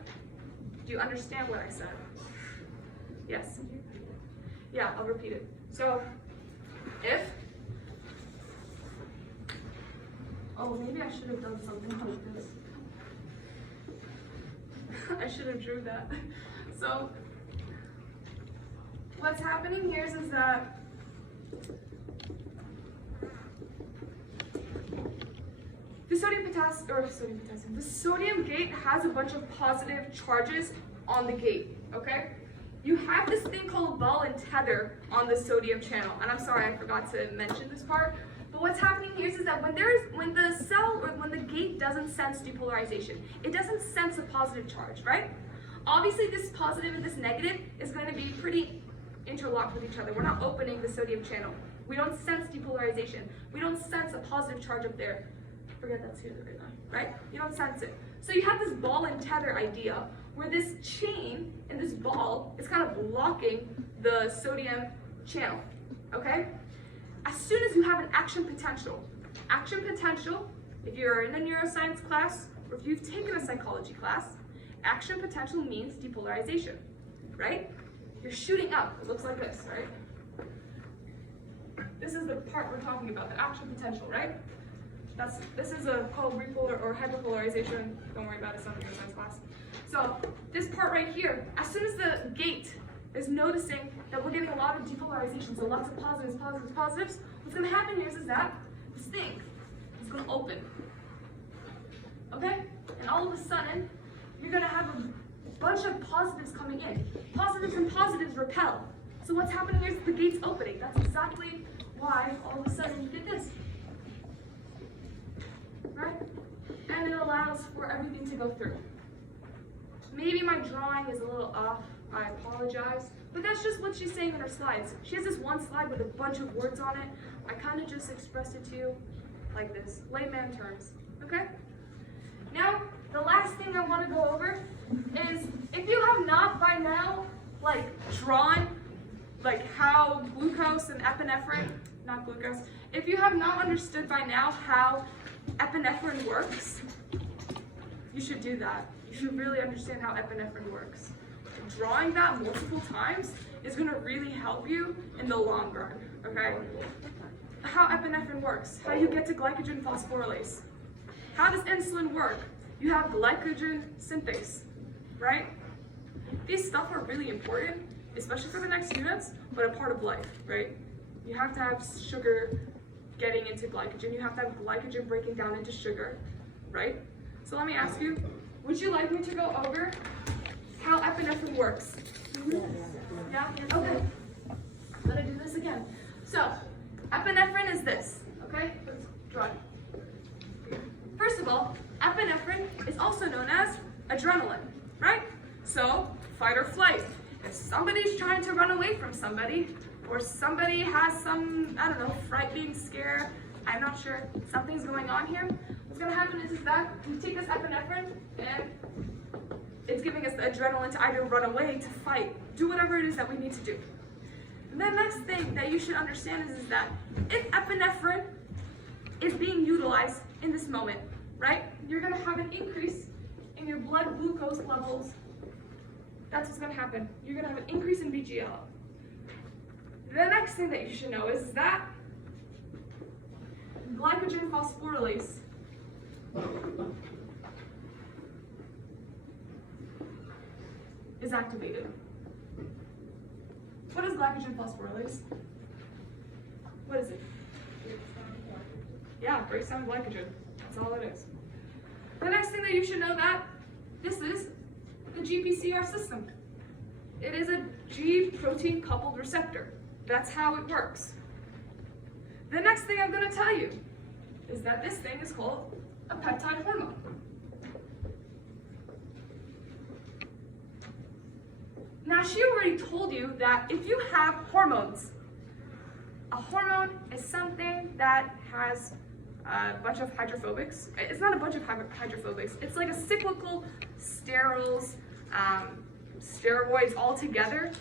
Do you understand what I said? Yes? Yeah, I'll repeat it. So, if, oh, maybe I should have done something like this. I should have drew that. So, what's happening here is that the sodium gate has a bunch of positive charges on the gate, okay? you have this thing called ball and tether on the sodium channel. And I'm sorry, I forgot to mention this part. But what's happening here is that when the cell or when the gate doesn't sense depolarization, it doesn't sense a positive charge, right? Obviously, this positive and this negative is going to be pretty interlocked with each other. We're not opening the sodium channel. We don't sense depolarization. We don't sense a positive charge up there. Forget that's here right now, right? You don't sense it. So you have this ball and tether idea where this chain and this ball is kind of blocking the sodium channel, okay? As soon as you have an action potential, if you're in a neuroscience class or if you've taken a psychology class, action potential means depolarization, right? You're shooting up, it looks like this, right? This is the part we're talking about, the action potential, right? This is called repolar or hyperpolarization. Don't worry about it, it's not a neuroscience class. So this part right here, as soon as the gate is noticing that we're getting a lot of depolarization, so lots of positives, what's going to happen here is that this thing is going to open, okay? And all of a sudden, you're going to have a bunch of positives coming in. Positives and positives repel. So what's happening here is the gate's opening. That's exactly why all of a sudden you get this, right? And it allows for everything to go through. Maybe my drawing is a little off, I apologize, but that's just what she's saying in her slides. She has this one slide with a bunch of words on it. I kind of just expressed it to you like this, layman terms, okay? Now, the last thing I want to go over is, if you have not by now, like, drawn, like, how glucose and epinephrine, not glucose, if you have not understood by now how epinephrine works, you should do that. You should really understand how epinephrine works. Drawing that multiple times is going to really help you in the long run, okay? How epinephrine works, how you get to glycogen phosphorylase. How does insulin work? You have glycogen synthase, right? These stuff are really important, especially for the next students, but a part of life, right? You have to have sugar getting into glycogen. You have to have glycogen breaking down into sugar, right? So let me ask you, would you like me to go over how epinephrine works? Yeah? Okay. I'm gonna do this again. So, epinephrine is this, okay? Let's draw it. First of all, epinephrine is also known as adrenaline, right? So, fight or flight. If somebody's trying to run away from somebody, or somebody has some, I don't know, frightening scare, I'm not sure, something's going on here, what's gonna happen is that we take this epinephrine and it's giving us the adrenaline to either run away, to fight, do whatever it is that we need to do. And the next thing that you should understand is that if epinephrine is being utilized in this moment, right, you're gonna have an increase in your blood glucose levels. That's what's gonna happen. You're gonna have an increase in VGL. The next thing that you should know is that glycogen phosphorylase is activated. What is glycogen phosphorylase? What is it? Yeah, breaks down glycogen. That's all it is. The next thing that you should know that this is the GPCR system. It is a G protein coupled receptor. That's how it works. The next thing I'm going to tell you is that this thing is called a peptide hormone. Now, she already told you that if you have hormones, a hormone is something that has a bunch of hydrophobics. It's not a bunch of hydrophobics. It's like a cyclical sterols, steroids all together,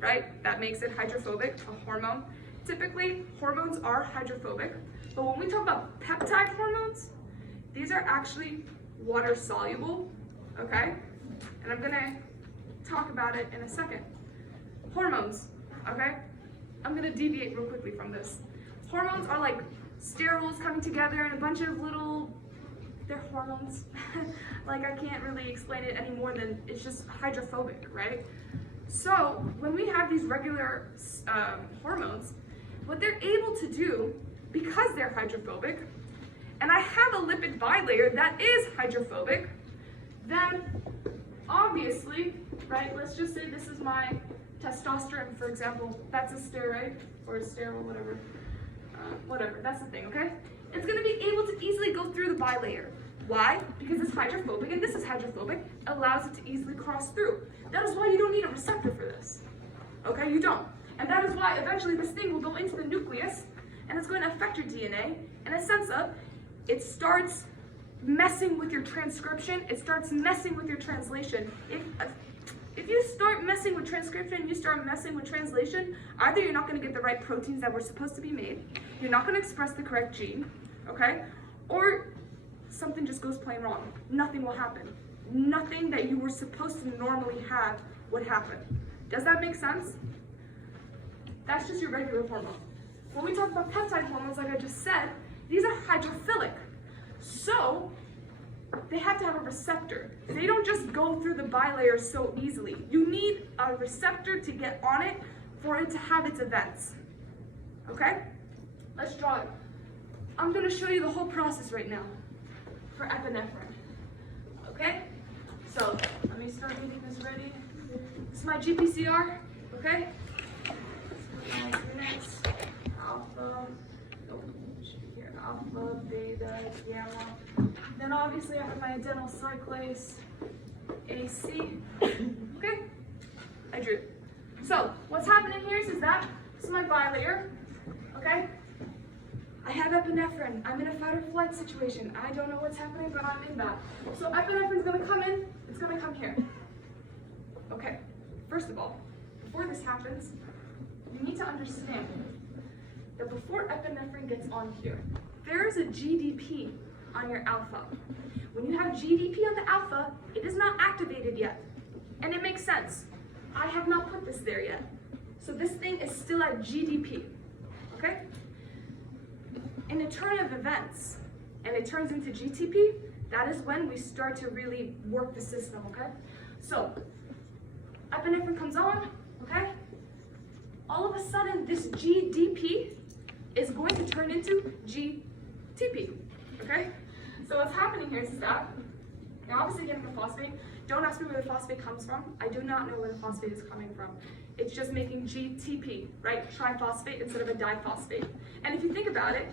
right? That makes it hydrophobic, a hormone. Typically, hormones are hydrophobic, but when we talk about peptide hormones, these are actually water soluble, okay? And I'm gonna talk about it in a second. Hormones, okay? I'm gonna deviate real quickly from this. Hormones are like sterols coming together and a bunch of little, they're hormones. Like, I can't really explain it any more than it's just hydrophobic, right? So when we have these regular hormones, what they're able to do, because they're hydrophobic, and I have a lipid bilayer that is hydrophobic, then obviously, right, let's just say this is my testosterone, for example, that's a steroid, or a steroid, whatever, that's the thing, okay? It's gonna be able to easily go through the bilayer. Why? Because it's hydrophobic and this is hydrophobic, allows it to easily cross through. That is why you don't need a receptor for this. Okay, you don't. And that is why eventually this thing will go into the nucleus and it's going to affect your DNA. In a sense of, it starts messing with your transcription, it starts messing with your translation. If you start messing with transcription, you start messing with translation, either you're not going to get the right proteins that were supposed to be made, you're not going to express the correct gene, okay? Or something just goes plain wrong. Nothing will happen. Nothing that you were supposed to normally have would happen. Does that make sense? That's just your regular hormone. When we talk about peptide hormones, like I just said, these are hydrophilic. So, they have to have a receptor. They don't just go through the bilayer so easily. You need a receptor to get on it for it to have its events. Okay? Let's draw it. I'm going to show you the whole process right now for epinephrine. Okay? So, let me start getting this ready. This is my GPCR. Okay? Next, alpha. Nope, it should be here. Alpha, beta, gamma. Then obviously I have my adenyl cyclase, AC. Okay? I drew. So, what's happening here is that this is my bilayer. Okay? I have epinephrine. I'm in a fight or flight situation. I don't know what's happening, but I'm in that. So epinephrine is going to come in. It's going to come here. Okay. First of all, before this happens, you need to understand that before epinephrine gets on here, there is a GDP on your alpha. When you have GDP on the alpha, it is not activated yet. And it makes sense. I have not put this there yet. So this thing is still at GDP. Okay? In a turn of events, and it turns into GTP, that is when we start to really work the system, okay? So, epinephrine comes on, okay? All of a sudden, this GDP is going to turn into GTP, okay? So what's happening here is that, you're obviously getting the phosphate. Don't ask me where the phosphate comes from. I do not know where the phosphate is coming from. It's just making GTP, right? Triphosphate instead of a diphosphate. And if you think about it,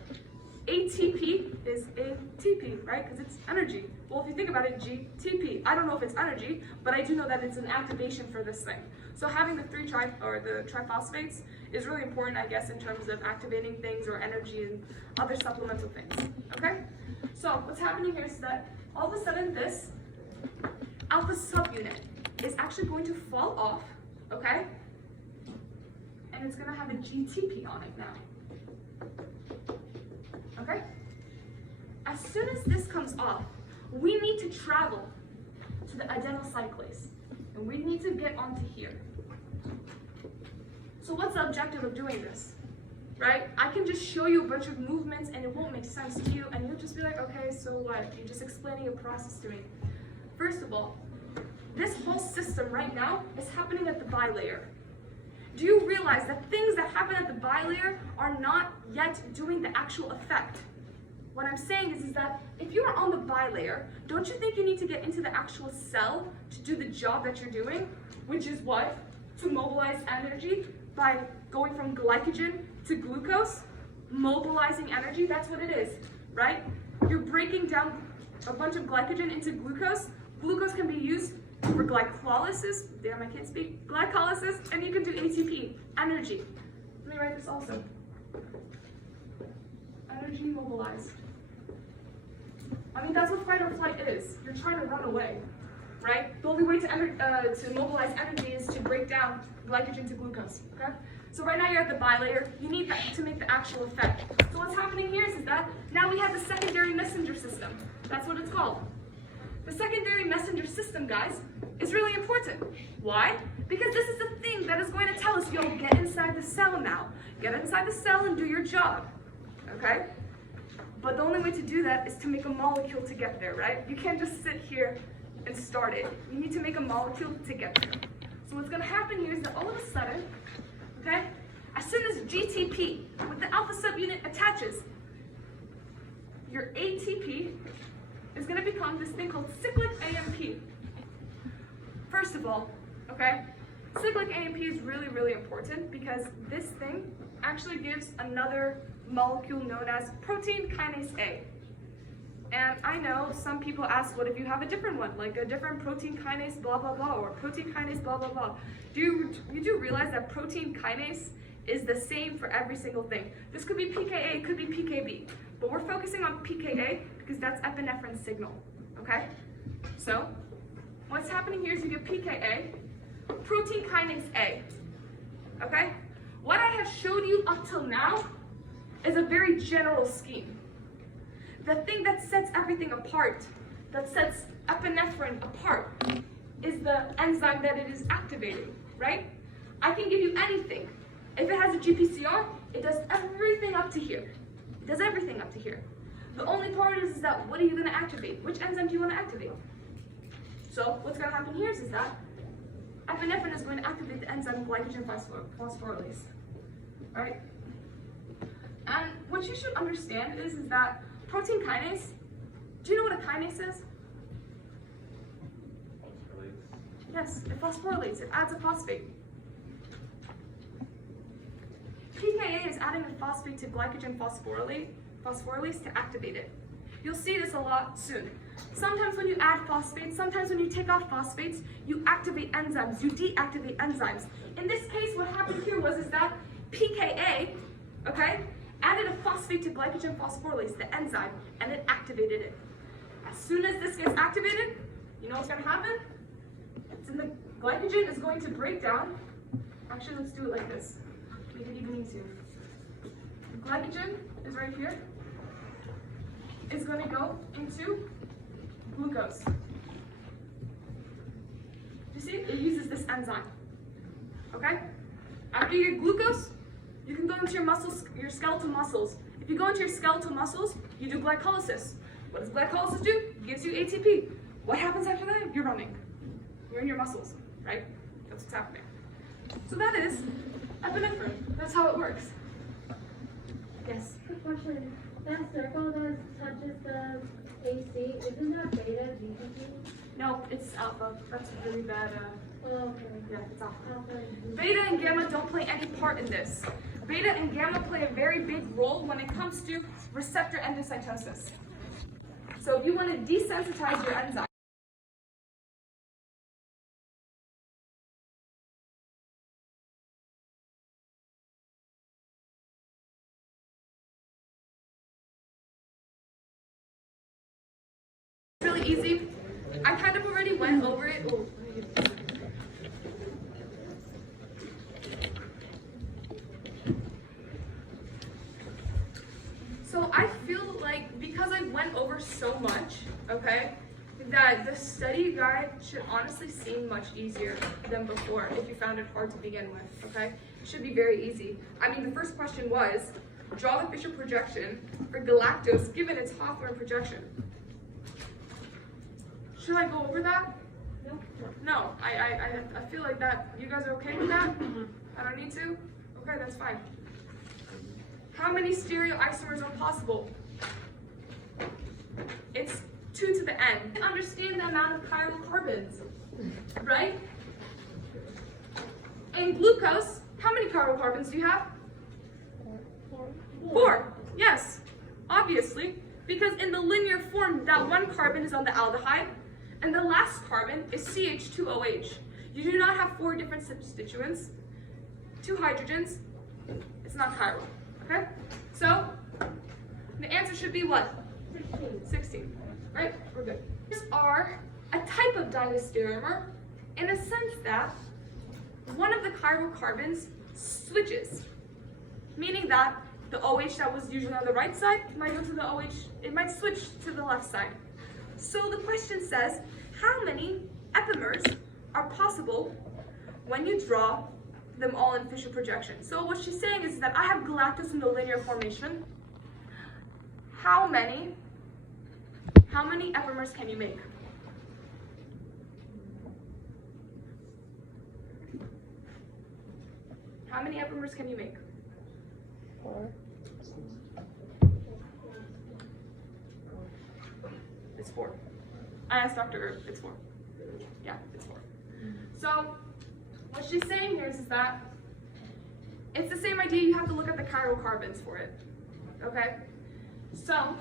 ATP is ATP, right? Because it's energy. Well, if you think about it, GTP, I don't know if it's energy, but I do know that it's an activation for this thing. So having the triphosphates is really important, I guess, in terms of activating things or energy and other supplemental things, okay? So what's happening here is that all of a sudden this alpha subunit is actually going to fall off, okay? And it's going to have a GTP on it now. Okay? As soon as this comes off, we need to travel to the adenyl cyclase. And we need to get onto here. So what's the objective of doing this? Right? I can just show you a bunch of movements and it won't make sense to you and you'll just be like, okay, so what? You're just explaining a process to me. First of all, this whole system right now is happening at the bilayer. Do you realize that things that happen at the bilayer are not yet doing the actual effect? What I'm saying is that if you are on the bilayer, don't you think you need to get into the actual cell to do the job that you're doing? Which is what? To mobilize energy by going from glycogen to glucose, mobilizing energy, that's what it is, right? You're breaking down a bunch of glycogen into glucose. Glucose can be used for glycolysis, damn I can't speak, glycolysis, and you can do ATP, energy. Let me write this also. Energy mobilized. I mean, that's what fight or flight is. You're trying to run away, right? The only way to mobilize energy is to break down glycogen to glucose, okay? So right now you're at the bilayer, you need that to make the actual effect. So what's happening here is that now we have the secondary messenger system. That's what it's called. The secondary messenger system, guys, is really important. Why? Because this is the thing that is going to tell us, yo, get inside the cell now. Get inside the cell and do your job, okay? But the only way to do that is to make a molecule to get there, right? You can't just sit here and start it. You need to make a molecule to get there. So what's going to happen here is that all of a sudden, okay, as soon as GTP with the alpha subunit attaches, your ATP is going to become this thing called cyclic AMP. First of all, okay, Cyclic AMP is really, really important because this thing actually gives another molecule known as protein kinase A. And I know some people ask, what if you have a different one, like a different protein kinase blah blah blah, or protein kinase blah blah blah. You do realize that protein kinase is the same for every single thing. This could be pKa, it could be pKb, but we're focusing on pKa because that's epinephrine signal, okay? So what's happening here is you get pKa, protein kinase A, okay? What I have showed you up till now is a very general scheme. The thing that sets everything apart, that sets epinephrine apart, is the enzyme that it is activating, right? I can give you anything. If it has a GPCR, it does everything up to here. It does everything up to here. The only part is that what are you going to activate? Which enzyme do you want to activate? So what's going to happen here is that epinephrine is going to activate the enzyme glycogen phosphorylase, right? And what you should understand is that protein kinase, do you know what a kinase is? Yes, it phosphorylates, it adds a phosphate. pKa is adding a phosphate to glycogen phosphorylase to activate it. You'll see this a lot soon. Sometimes when you add phosphates, sometimes when you take off phosphates, you activate enzymes, you deactivate enzymes. In this case, what happened here was that pKa, okay, added a phosphate to glycogen phosphorylase, the enzyme, and it activated it. As soon as this gets activated, you know what's going to happen? The glycogen is going to break down. Actually, let's do it like this. Make it even easier. The glycogen is right here. It's going to go into glucose. You see, it uses this enzyme. Okay? After you get glucose, you can go into your muscles, your skeletal muscles. If you go into your skeletal muscles, you do glycolysis. What does glycolysis do? It gives you ATP. What happens after that? You're running. You're in your muscles, right? That's what's happening. So that is epinephrine. That's how it works. Yes? Quick question. That circle that touches the AC, isn't that beta GTP? No, it's alpha. That's really bad. Oh, okay. Yeah, it's alpha. Alpha. Beta and gamma don't play any part in this. Beta and gamma play a very big role when it comes to receptor endocytosis. So if you want to desensitize your enzyme, it's really easy. I kind of already went over it. Oh, let me get this. So I feel like because I went over so much, okay, that the study guide should honestly seem much easier than before if you found it hard to begin with, okay? It should be very easy. I mean, the first question was, draw the Fisher projection for galactose given its Hawthorne projection. Should I go over that? Nope. No, I feel like that, you guys are okay with that? I don't need to? Okay, that's fine. How many stereoisomers are possible? It's 2 to the n. Understand the amount of chiral carbons, right? In glucose, how many chiral carbons do you have? 4. Yes, obviously, because in the linear form, that one carbon is on the aldehyde, and the last carbon is CH2OH. You do not have 4 different substituents, 2 hydrogens. It's not chiral. Okay? So, the answer should be what? 16. Right? We're good. These are a type of diastereomer in a sense that one of the chiral carbons switches, meaning that the OH that was usually on the right side might go to the OH, it might switch to the left side. So the question says, how many epimers are possible when you draw them all in Fisher projection? So what she's saying is that I have galactose in the linear formation. How many epimers can you make? How many epimers can you make? 4. It's 4. I asked Dr. Erb, it's 4. Yeah, it's 4. So what she's saying here is that it's the same idea. You have to look at the chiral carbons for it. Okay? So,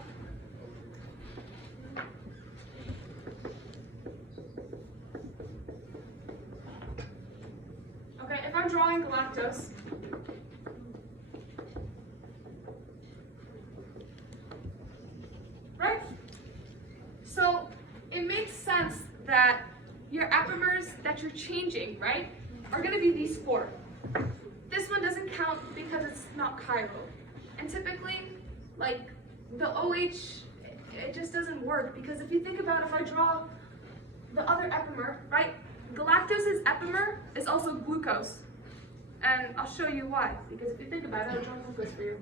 okay, if I'm drawing galactose, right? So it makes sense that your epimers that you're changing, right, are going to be these four. This one doesn't count because it's not chiral. And typically, like, the OH, it just doesn't work, because if you think about it, if I draw the other epimer, right, galactose's epimer is also glucose. And I'll show you why, because if you think about it, I'll draw glucose for you.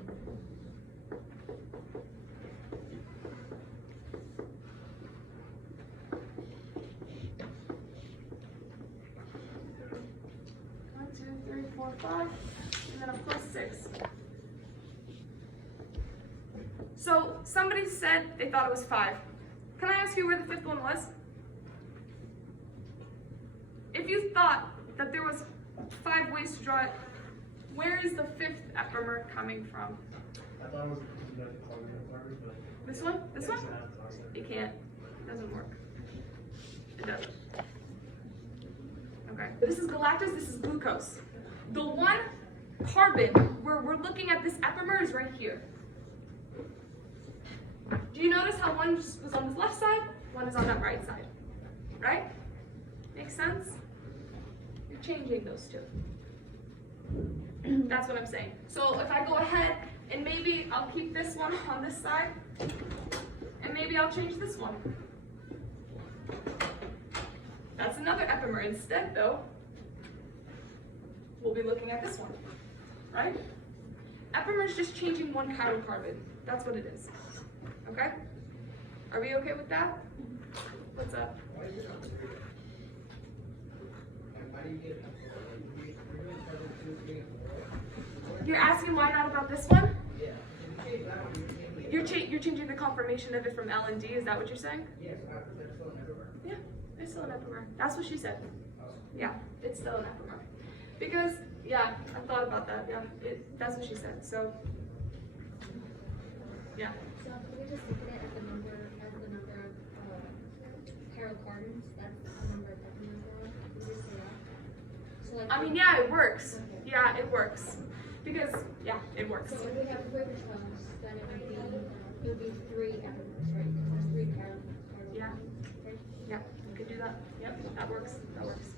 One, two, three, four, five, and then a plus 6. So somebody said they thought it was 5. Can I ask you where the 5th one was? If you thought that there was 5 ways to draw it, where is the 5th epimer coming from? I thought it was because you had to call it carbon, but. This one? This one? Yeah, It can't. It doesn't work. It doesn't. Okay. This is galactose, this is glucose. The one carbon where we're looking at this epimer is right here. Do you notice how one was on the left side, one is on that right side? Right? Makes sense? You're changing those two. That's what I'm saying. So if I go ahead and maybe I'll keep this one on this side, and maybe I'll change this one. That's another epimer. Instead, though, we'll be looking at this one, right? Epimer is just changing one chiral carbon. That's what it is. Okay? Are we okay with that? What's up? You're asking why not about this one? You're changing the conformation of it from L and D. Is that what you're saying? Yeah, it's still an epimer. That's what she said. Yeah, it's still an epimer. Because, yeah, I thought about that. Yeah, that's what she said. So, yeah. So can we just look at it as the number of chiral carbons? That's the number of epimers there are? Can we just say that? So like, I mean, yeah, it works. Yeah, it works. Because, yeah, it works. so if we have ribosomes, then it would be 3 epimers, right? Because there's 3 chiral Yeah. right? Yeah, you could do that. Yep, that works. That works.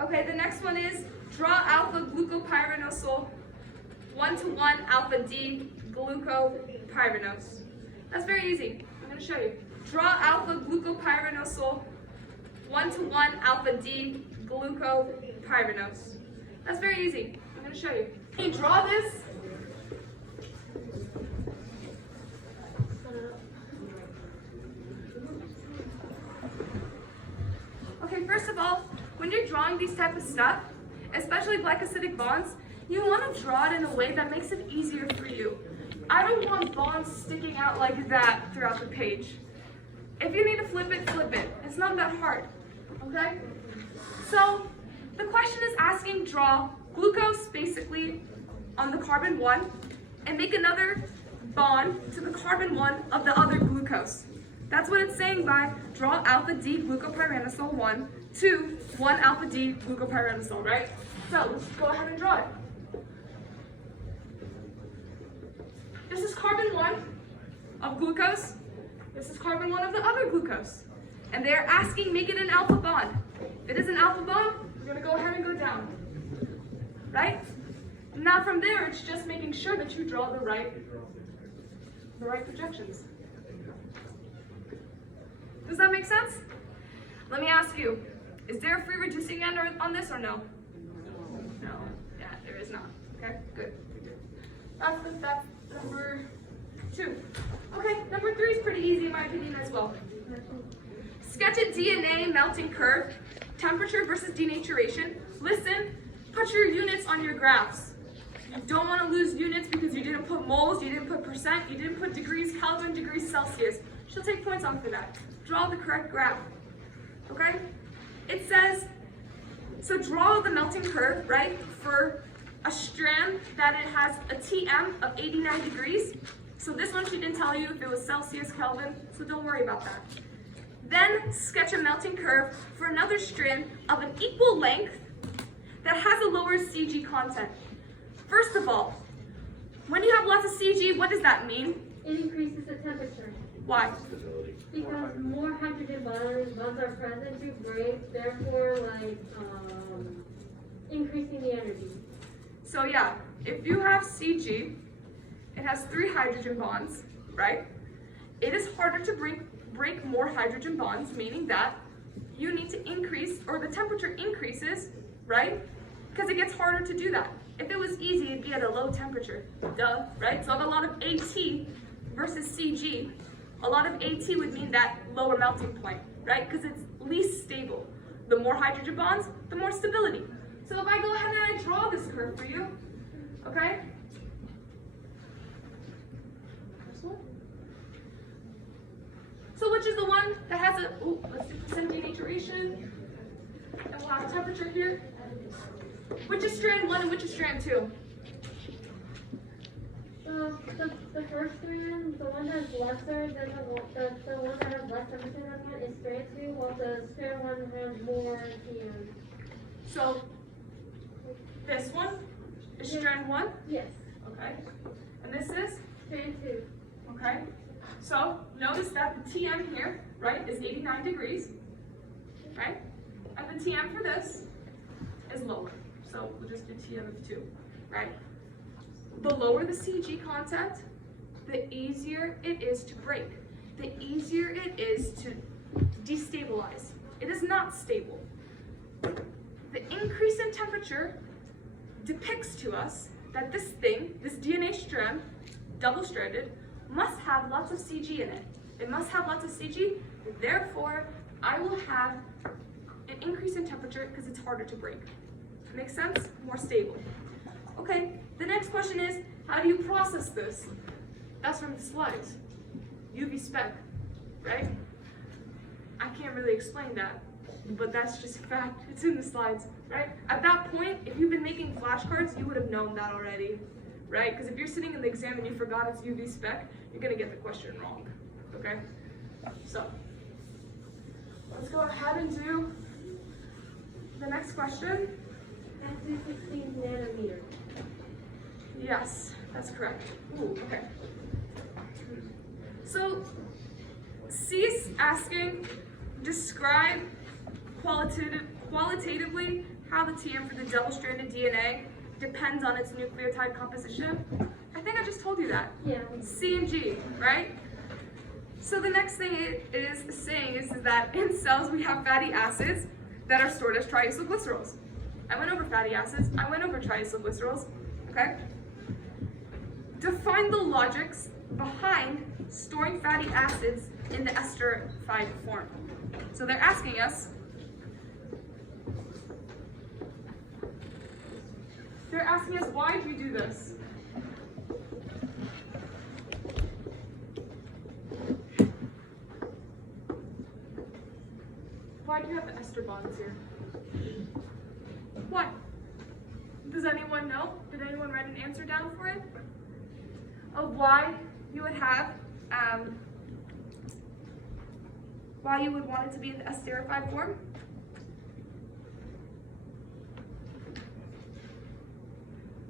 Okay, the next one is draw alpha glucopyranosol 1-to-1 alpha D glucopyranose. That's very easy. I'm going to show you. Draw alpha glucopyranosol 1-to-1 alpha D glucopyranose. That's very easy. I'm going to show you. Can you draw this? Okay, first of all, when you're drawing these type of stuff, especially glycosidic bonds, you want to draw it in a way that makes it easier for you. I don't want bonds sticking out like that throughout the page. If you need to flip it, flip it. It's not that hard, okay? So, the question is asking draw glucose, basically, on the carbon 1, and make another bond to the carbon 1 of the other glucose. That's what it's saying by draw alpha D glucopyranosol 1 to 1 alpha D glucopyranosol, right? So let's go ahead and draw it. This is carbon 1 of glucose. This is carbon 1 of the other glucose. And they're asking, make it an alpha bond. If it is an alpha bond, we're going to go ahead and go down. Right? Now from there, it's just making sure that you draw the right projections. Does that make sense? Let me ask you, is there a free reducing end on this or no? No. Yeah, there is not. Okay, good. That's number 2. Okay, number 3 is pretty easy in my opinion as well. Sketch a DNA melting curve, temperature versus denaturation. Listen, put your units on your graphs. You don't want to lose units because you didn't put moles, you didn't put percent, you didn't put degrees Kelvin, degrees Celsius. She'll take points on for that. Draw the correct graph. Okay? It says So draw the melting curve, right, for a strand that it has a TM of 89 degrees. So this one she didn't tell you if it was Celsius, Kelvin, so don't worry about that. Then sketch a melting curve for another strand of an equal length that has a lower CG content. First of all, when you have lots of CG, what does that mean? It increases the temperature. Why? Because more hydrogen bonds are present to break, therefore increasing the energy. So yeah, if you have CG, it has 3 hydrogen bonds, right? It is harder to break more hydrogen bonds, meaning that you need to increase, or the temperature increases, right? Because it gets harder to do that. If it was easy, it'd be at a low temperature, duh, right? So I have a lot of AT versus CG. A lot of AT would mean that lower melting point, right? Because it's least stable. The more hydrogen bonds, the more stability. So if I go ahead and I draw this curve for you, okay? This one? So which is the one that has a, let's do percent denaturation, and we'll have a temperature here. Which is strand 1 and which is strand 2? The first strand, the one that's lesser than the one that has less temperature than one is strand 2, while the strand 1 has more TM. So this one is strand 1? Yes. Okay. And this is? Strand 2. Okay. So notice that the TM here, right, is 89 degrees, right? And the TM for this is lower. So we'll just do TM of 2, right? The lower the CG content, the easier it is to break. The easier it is to destabilize. It is not stable. The increase in temperature depicts to us that this thing, this DNA strand, double-stranded, must have lots of CG in it. It must have lots of CG, therefore I will have an increase in temperature because it's harder to break. Makes sense? More stable. Okay, the next question is, how do you process this? That's from the slides. UV spec, right? I can't really explain that, but that's just a fact. It's in the slides, right? At that point, if you've been making flashcards, you would have known that already, right? Because if you're sitting in the exam and you forgot it's UV spec, you're gonna get the question wrong, okay? So, let's go ahead and do the next question. At 216 nanometers. Yes, that's correct. Ooh, okay. So, C is asking, describe qualitatively how the TM for the double-stranded DNA depends on its nucleotide composition. I think I just told you that. Yeah. C and G, right? So the next thing it is saying is that in cells we have fatty acids that are stored as triacylglycerols. I went over fatty acids, I went over triacylglycerols, okay? Define the logics behind storing fatty acids in the esterified form. So they're asking us, why do you do this? Why do you have the ester bonds here? Why? Does anyone know? Did anyone write an answer down for it? Of why you would have, why you would want it to be in the esterified form?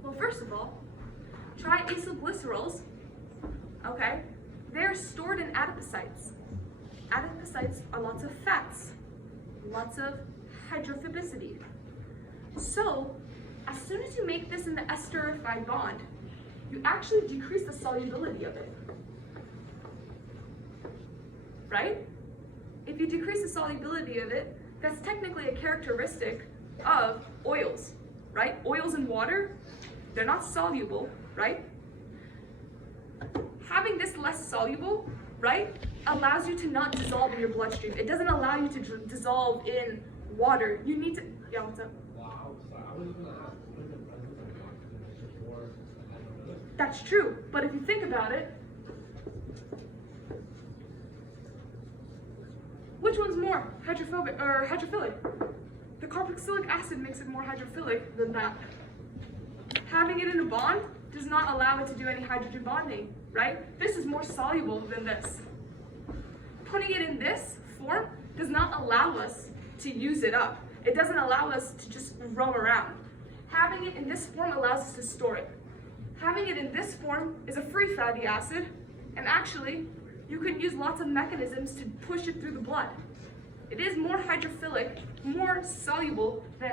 Well, first of all, triacylglycerols, okay, they're stored in adipocytes. Adipocytes are lots of fats, lots of hydrophobicity. So, as soon as you make this in the esterified bond, you actually decrease the solubility of it, right? If you decrease the solubility of it, that's technically a characteristic of oils, right? Oils in water, they're not soluble, right? Having this less soluble, right, allows you to not dissolve in your bloodstream. It doesn't allow you to dissolve in water. You need to, yeah, what's up? Wow, so I was gonna ask, what is the presence of oxygen before I know this? That's true, but if you think about it, which one's more hydrophobic or hydrophilic? the carboxylic acid makes it more hydrophilic than that. Having it in a bond does not allow it to do any hydrogen bonding, right? This is more soluble than this. Putting it in this form does not allow us to use it up. It doesn't allow us to just roam around. Having it in this form allows us to store it. Having it in this form is a free fatty acid, and actually, you can use lots of mechanisms to push it through the blood. It is more hydrophilic, more soluble than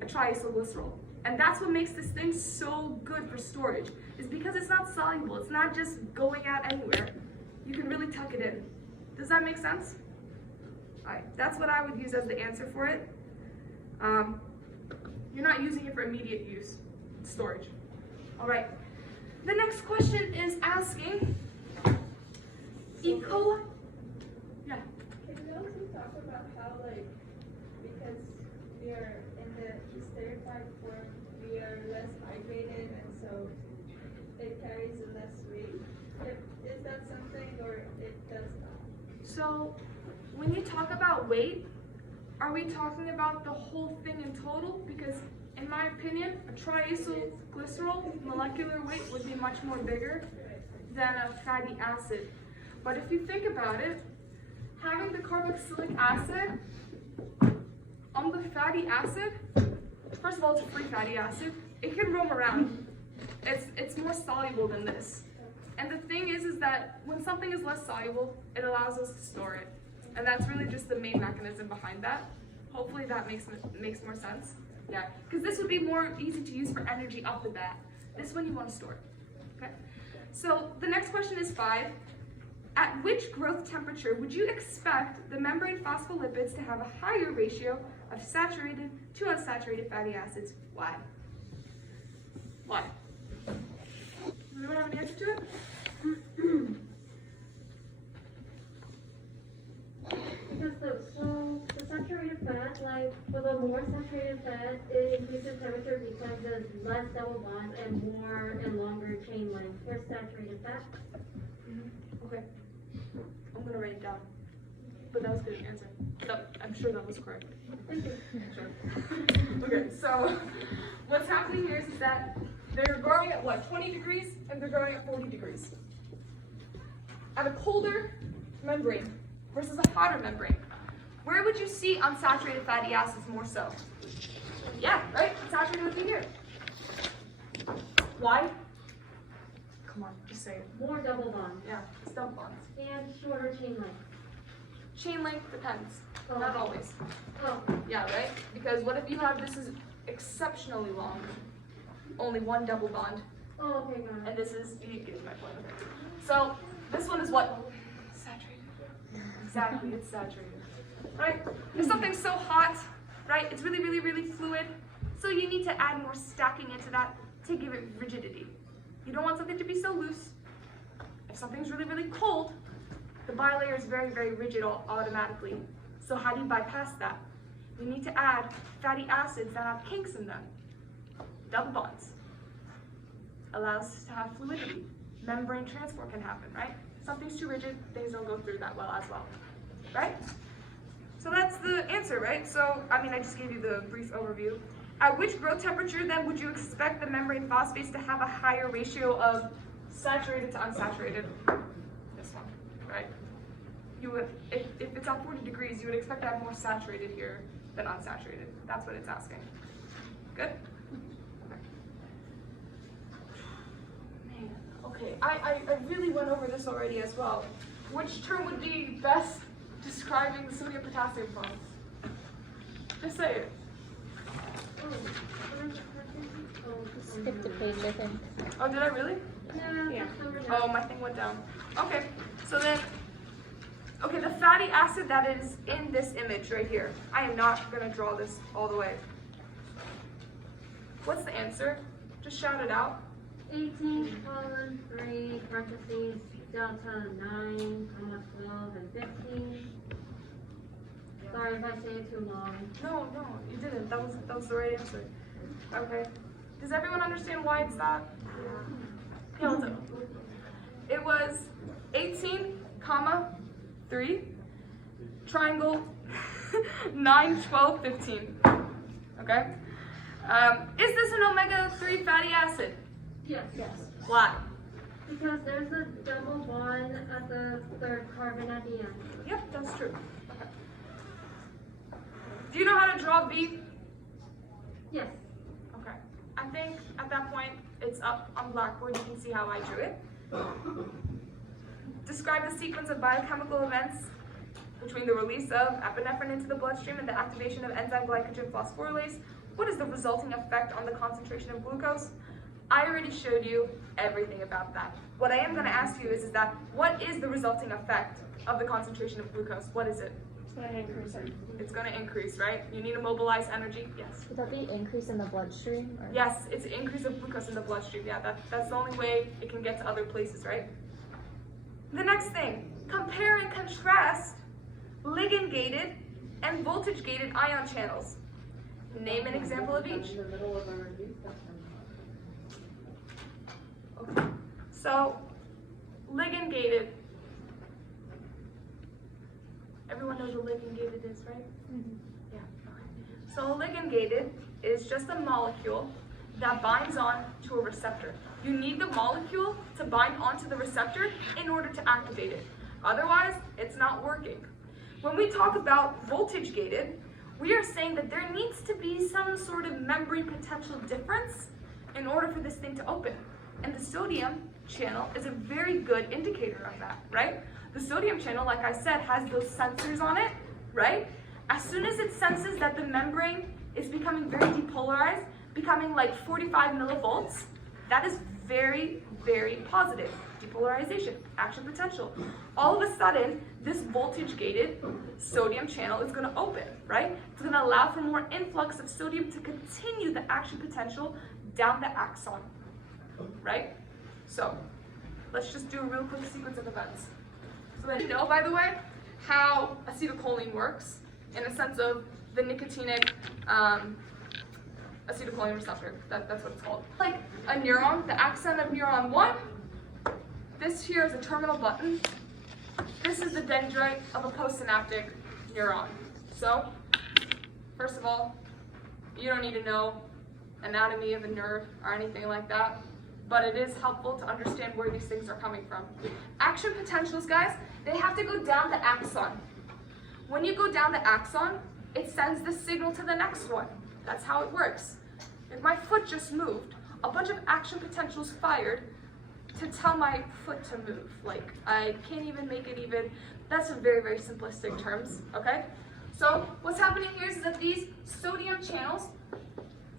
a triacylglycerol. And that's what makes this thing so good for storage, is because it's not soluble. It's not just going out anywhere. You can really tuck it in. Does that make sense? All right, that's what I would use as the answer for it. You're not using it for immediate use, storage. All right, the next question is asking, E. coli. Yeah. Can we also talk about how, like, because we are in the esterified form, we are less hydrated, and so it carries a less weight? Is that something, or it does not? So, when you talk about weight, are we talking about the whole thing in total? Because in my opinion, a triacylglycerol molecular weight would be much more bigger than a fatty acid. But if you think about it, having the carboxylic acid on the fatty acid, first of all, it's a free fatty acid. It can roam around. It's more soluble than this. And the thing is that when something is less soluble, it allows us to store it. And that's really just the main mechanism behind that. Hopefully that makes more sense. Yeah, because this would be more easy to use for energy off the bat. This one you want to store it. Okay. So the next question is 5. At which growth temperature would you expect the membrane phospholipids to have a higher ratio of saturated to unsaturated fatty acids? Why? Why? Does anyone have an answer to it? Because the saturated fat, like for the more saturated fat, it increases temperature because there's less double bonds and more and longer chain length for saturated fat. Okay. I'm gonna write it down. But that was a good answer. I'm sure that was correct. Thank you. Sure. Okay, so what's happening here is that they're growing at what, 20 degrees, and they're growing at 40 degrees. At a colder membrane versus a hotter membrane, where would you see unsaturated fatty acids more so? Yeah, right? Saturated would be here. Why? Come on, just say it. More double bonds Yeah, it's double bonds. and shorter chain length. Chain length depends. Oh. Not always. Oh, Yeah, right? Because what if you have this is exceptionally long, only one double bond, oh, okay, got it. and this is, you get my point, okay. So, this one is what? Saturated. Exactly, it's saturated. Right? If something's so hot, right, it's really, really, really fluid, so you need to add more stacking into that to give it rigidity. You don't want something to be so loose. If something's really, really cold, the bilayer is very, very rigid automatically. So how do you bypass that? You need to add fatty acids that have kinks in them. Double bonds. Allows us to have fluidity. Membrane transport can happen, right? Something's too rigid, things don't go through that well as well, right? So that's the answer, right? So, I mean, I just gave you the brief overview. At which growth temperature then would you expect the membrane phosphates to have a higher ratio of saturated to unsaturated? This one, right? You would, if it's at 40 degrees, you would expect to have more saturated here than unsaturated. That's what it's asking. Good? Man, okay, I really went over this already as well. Which term would be best describing the sodium potassium bonds? Just say it. Skip the page, I think. Oh, did I really? Yeah. Oh, my thing went down. Okay, so then, okay, the fatty acid that is in this image right here. I am not gonna draw this all the way. What's the answer? Just shout it out. 18, colon, 3, parentheses, delta 9, comma 12, and 15. Sorry if I say it too long. No, you didn't. That was the right answer. Okay. Does everyone understand why it's that? Yeah, let's go. It was 18, comma, 3, triangle, 9, 12, 15. okay? Is this an omega-3 fatty acid? Yes. Why? Because there's a double bond at the third carbon at the end. Yep, that's true. Okay. Do you know how to draw B? Yes. Okay. I think at that point, it's up on Blackboard. You can see how I drew it. Describe the sequence of biochemical events between the release of epinephrine into the bloodstream and the activation of enzyme glycogen phosphorylase. What is the resulting effect on the concentration of glucose? I already showed you everything about that. What I am going to ask you is that what is the resulting effect of the concentration of glucose? What is it? It's going to increase it. It's going to increase, right? You need to mobilize energy. Yes. Would that be increase in the bloodstream? Or? Yes, it's an increase of glucose in the bloodstream. Yeah, that's the only way it can get to other places, right? The next thing, compare and contrast ligand-gated and voltage-gated ion channels. Name an example of each. Okay. So, ligand-gated. Everyone knows what ligand-gated is, right? Mm-hmm. Yeah. Okay. So, a ligand-gated is just a molecule that binds on to a receptor. You need the molecule to bind onto the receptor in order to activate it. Otherwise, it's not working. When we talk about voltage-gated, we are saying that there needs to be some sort of membrane potential difference in order for this thing to open. And the sodium channel is a very good indicator of that, right? The sodium channel, like I said, has those sensors on it, right? As soon as it senses that the membrane is becoming very depolarized, becoming like 45 millivolts, that is very, very positive. Depolarization, action potential. All of a sudden, this voltage-gated sodium channel is going to open, right? It's going to allow for more influx of sodium to continue the action potential down the axon, right? So, let's just do a real quick sequence of events. So then you know, by the way, how acetylcholine works in a sense of the nicotinic acetylcholine receptor. That's what it's called. Like a neuron, the axon of neuron 1, this here is a terminal button. This is the dendrite of a postsynaptic neuron. So, first of all, you don't need to know anatomy of a nerve or anything like that, but it is helpful to understand where these things are coming from. Action potentials, guys, they have to go down the axon. When you go down the axon, it sends the signal to the next one. That's how it works. If my foot just moved, a bunch of action potentials fired to tell my foot to move. Like, I can't even make it even, that's in very, very simplistic terms, okay? So, what's happening here is that these sodium channels,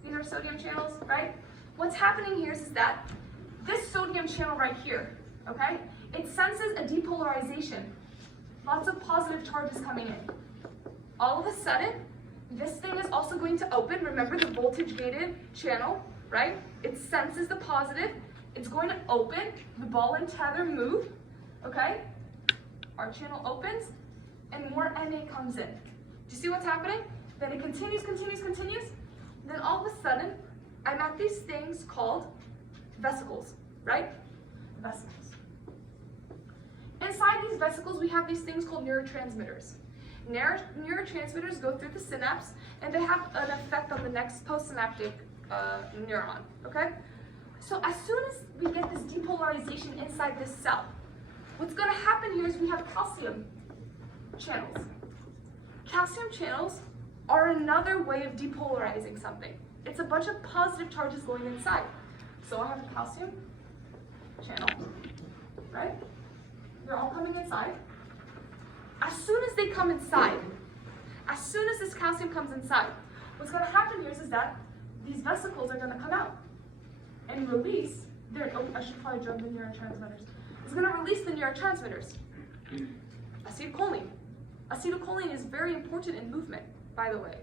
these are sodium channels, right? What's happening here is that this sodium channel right here, okay? It senses a depolarization. Lots of positive charges coming in. All of a sudden, this thing is also going to open. Remember the voltage-gated channel, right? It senses the positive. It's going to open. The ball and tether move, okay? Our channel opens, and more Na comes in. Do you see what's happening? Then it continues. Then all of a sudden, I'm at these things called vesicles, right? Vesicles. Inside these vesicles, we have these things called neurotransmitters. Neurotransmitters go through the synapse, and they have an effect on the next postsynaptic neuron, okay? So as soon as we get this depolarization inside this cell, what's going to happen here is we have calcium channels. Calcium channels are another way of depolarizing something. It's a bunch of positive charges going inside. So I have a calcium channel, right? They're all coming inside. As soon as they come inside, as soon as this calcium comes inside, what's going to happen here is that these vesicles are going to come out and release their, oh, I should probably jump the neurotransmitters. It's going to release the neurotransmitters. Acetylcholine. Acetylcholine is very important in movement, by the way.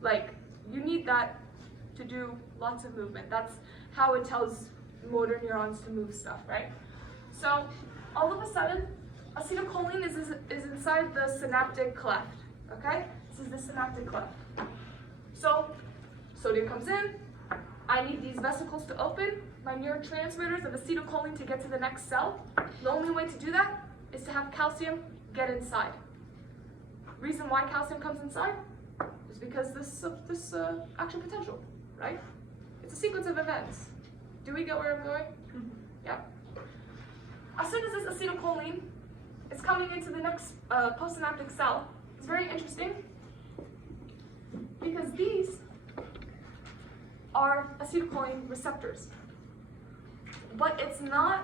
Like, you need that to do lots of movement. That's how it tells motor neurons to move stuff, right? So, all of a sudden, acetylcholine is inside the synaptic cleft, okay? This is the synaptic cleft. So, sodium comes in, I need these vesicles to open, my neurotransmitters of acetylcholine to get to the next cell. The only way to do that is to have calcium get inside. Reason why calcium comes inside is because this action potential, right? It's a sequence of events. Do we get where I'm going? Yeah. As soon as this acetylcholine is coming into the next postsynaptic cell, it's very interesting because these are acetylcholine receptors. But it's not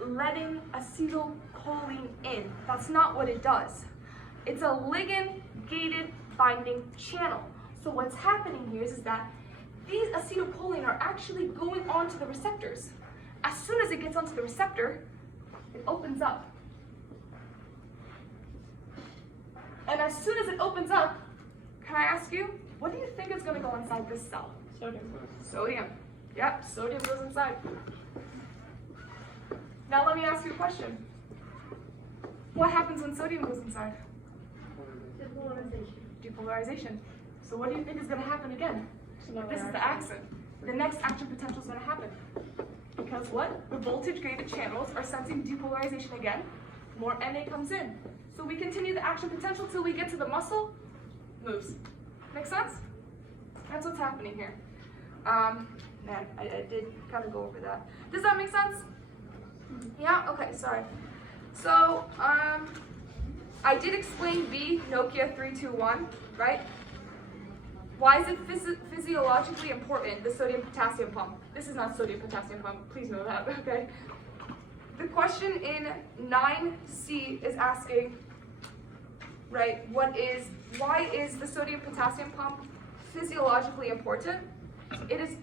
letting acetylcholine in. That's not what it does. It's a ligand-gated binding channel. So what's happening here is that these acetylcholine are actually going onto the receptors. As soon as it gets onto the receptor, it opens up. And as soon as it opens up, can I ask you, what do you think is going to go inside this cell? Sodium. Sodium. Yep, sodium goes inside. Now let me ask you a question. What happens when sodium goes inside? Depolarization. Depolarization. So what do you think is going to happen again? This is the accent. The next action potential is going to happen. Because what? The voltage-gated channels are sensing depolarization again. More Na comes in. So we continue the action potential till we get to the muscle, moves. Make sense? That's what's happening here. Man, I did kind of go over that. Does that make sense? Yeah? Okay, sorry. So, I did explain B, Nokia 321, right? Why is it physiologically important, the sodium-potassium pump? This is not sodium-potassium pump, please know that, okay? The question in 9C is asking, right, why is the sodium-potassium pump physiologically important? It is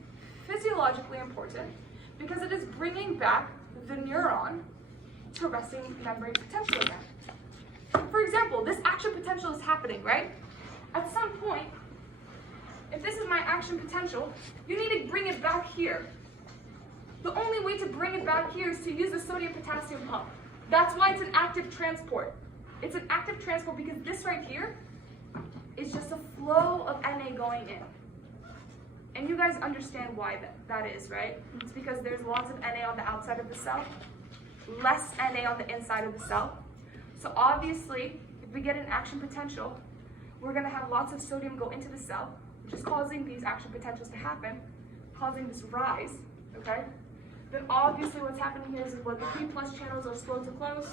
physiologically important because it is bringing back the neuron to resting membrane potential again. For example, this action potential is happening, right? At some point, if this is my action potential, you need to bring it back here. The only way to bring it back here is to use the sodium-potassium pump. That's why it's an active transport. It's an active transport because this right here is just a flow of Na going in. And you guys understand why that is, right? It's because there's lots of Na on the outside of the cell, less Na on the inside of the cell. So obviously, if we get an action potential, we're going to have lots of sodium go into the cell, which is causing these action potentials to happen, causing this rise, okay? Then obviously what's happening here is what the P+ channels are slow to close.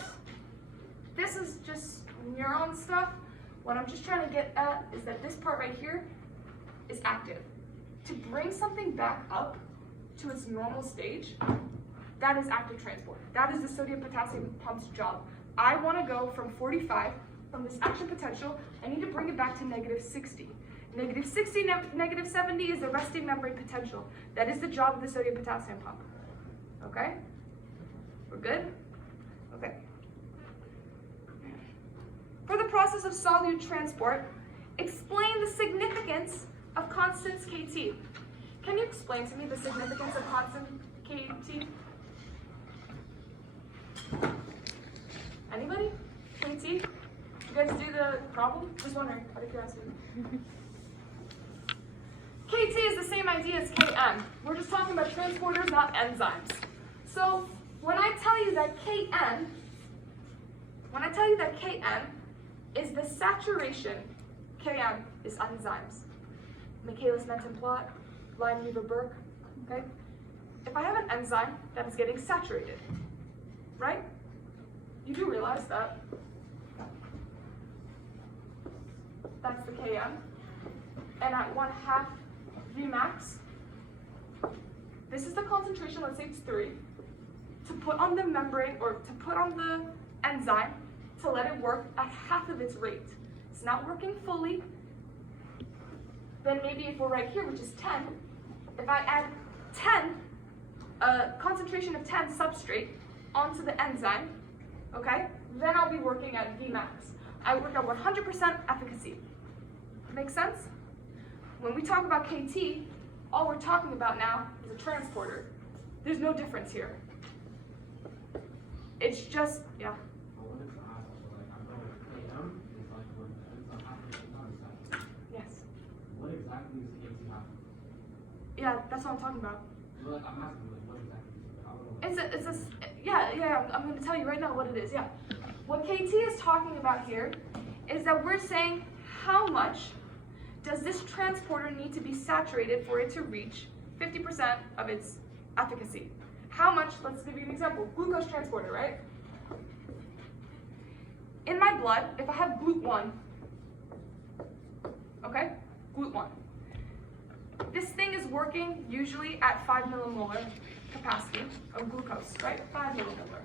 This is just neuron stuff. What I'm just trying to get at is that this part right here is active. To bring something back up to its normal stage, that is active transport. That is the sodium-potassium pump's job. I want to go from 45, from this action potential, I need to bring it back to -60. -60, -70 is the resting membrane potential. That is the job of the sodium-potassium pump. Okay? We're good? Okay. For the process of solute transport, explain the significance of constants Kt. Can you explain to me the significance of constant Kt? Anybody? Kt? You guys do the problem? Just wondering, out of curiosity. Kt is the same idea as Km. We're just talking about transporters, not enzymes. So when I tell you that Kn is the saturation, Km is enzymes. Michaelis-Menten plot, Lineweaver-Burke, okay? If I have an enzyme that is getting saturated, right? You do realize that that's the Km. And at 1/2 Vmax, this is the concentration, let's say it's 3, to put on the membrane or to put on the enzyme to let it work at half of its rate. It's not working fully. Then maybe if we're right here, which is 10, if I add 10, a concentration of 10 substrate onto the enzyme, okay, then I'll be working at Vmax. I work at 100% efficacy. Make sense? When we talk about Kt, all we're talking about now is a transporter. There's no difference here. It's just, yeah. Yes. What exactly is Kt happening? Yeah, that's what I'm talking about. Well, like, I'm asking, like, what exactly is it? I don't know. Yeah, I'm going to tell you right now what it is, yeah. What Kt is talking about here is that we're saying how much does this transporter need to be saturated for it to reach 50% of its efficacy? How much, let's give you an example, glucose transporter, right? In my blood, if I have GLUT1, okay, GLUT1, this thing is working usually at 5 millimolar capacity of glucose, right? 5 millimolar.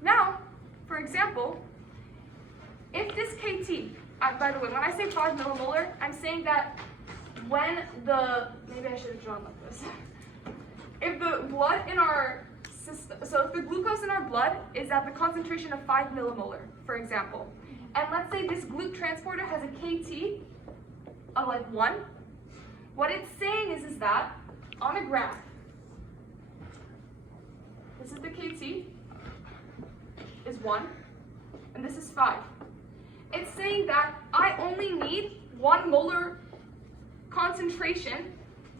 Now, for example, if this KT, by the way, when I say 5 millimolar, I'm saying that when maybe I should have drawn like this. If the blood in our system, so if the glucose in our blood is at the concentration of 5 millimolar, for example, and let's say this GLUT transporter has a KT of like 1, what it's saying is that on a graph, this is the KT, is 1, and this is 5. It's saying that I only need 1 molar concentration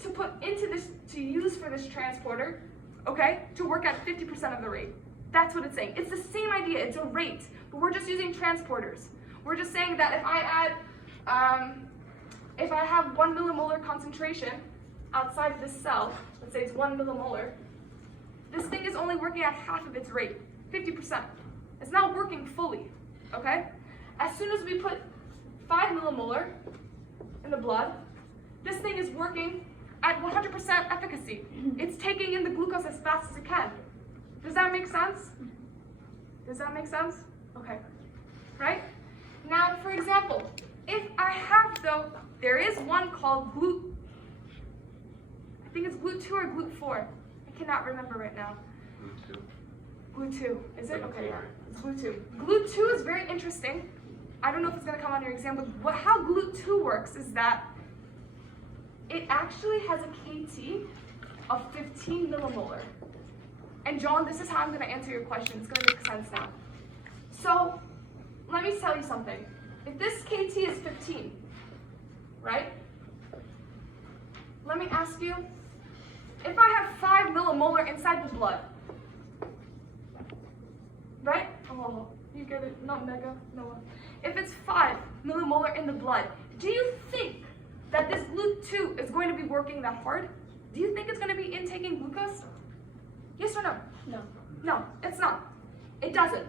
to put into this, to use for this transporter, okay, to work at 50% of the rate. That's what it's saying. It's the same idea, it's a rate, but we're just using transporters. We're just saying that if I add, if I have 1 millimolar concentration outside of this cell, let's say it's 1 millimolar, this thing is only working at half of its rate, 50%. It's not working fully, okay? As soon as we put 5 millimolar in the blood, this thing is working at 100% efficacy. It's taking in the glucose as fast as it can. Does that make sense? Does that make sense? Okay, right? Now, for example, if I have, though, there is one called GLUT, I think it's GLUT2 or GLUT4. I cannot remember right now. GLUT2, is it? Okay, yeah, it's GLUT2. GLUT2 is very interesting. I don't know if it's gonna come on your exam, but how GLUT2 works is that it actually has a KT of 15 millimolar. And John, this is how I'm gonna answer your question. It's gonna make sense now. So, let me tell you something. If this KT is 15, right? Let me ask you, if I have 5 millimolar inside the blood, right? Oh, you get it, not mega, Noah. If it's 5 millimolar in the blood, do you think that this GLUT2 is going to be working that hard? Do you think it's going to be intaking glucose? Yes or no? No. No, it's not. It doesn't.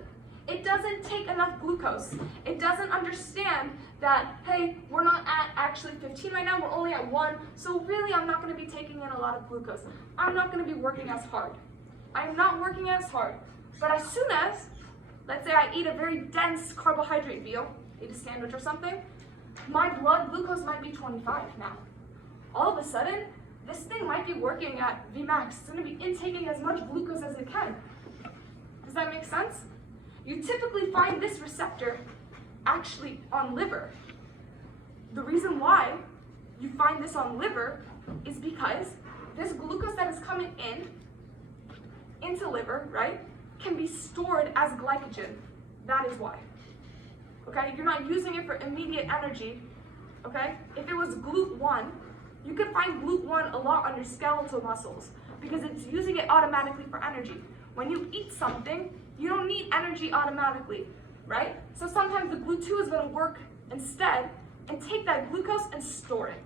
It doesn't take enough glucose. It doesn't understand that, hey, we're not at actually 15 right now, we're only at 1, so really I'm not going to be taking in a lot of glucose. I'm not going to be working as hard. I'm not working as hard. But as soon as, let's say I eat a very dense carbohydrate meal, eat a sandwich or something, my blood glucose might be 25 now. All of a sudden, this thing might be working at Vmax. It's going to be intaking as much glucose as it can. Does that make sense? You typically find this receptor actually on liver. The reason why you find this on liver is because this glucose that is coming into liver, right, can be stored as glycogen. That is why. Okay, you're not using it for immediate energy. Okay, if it was GLUT1, you could find GLUT1 a lot on your skeletal muscles because it's using it automatically for energy. When you eat something, you don't need energy automatically, right? So sometimes the GLUT2 is going to work instead and take that glucose and store it.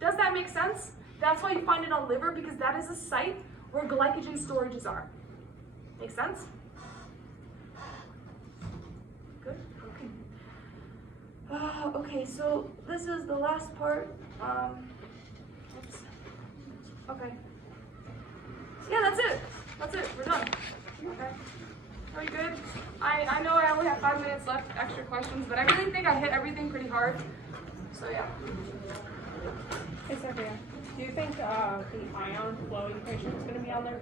Does that make sense? That's why you find it on liver, because that is a site where glycogen storages are. Make sense? Good? Okay. Okay, so this is the last part. Oops. Okay. Yeah, that's it. That's it. We're done. Okay. Are you good? I know I only have 5 minutes left, extra questions, but I really think I hit everything pretty hard. So yeah. Hey Sophia, do you think the ion flow equation is going to be on there?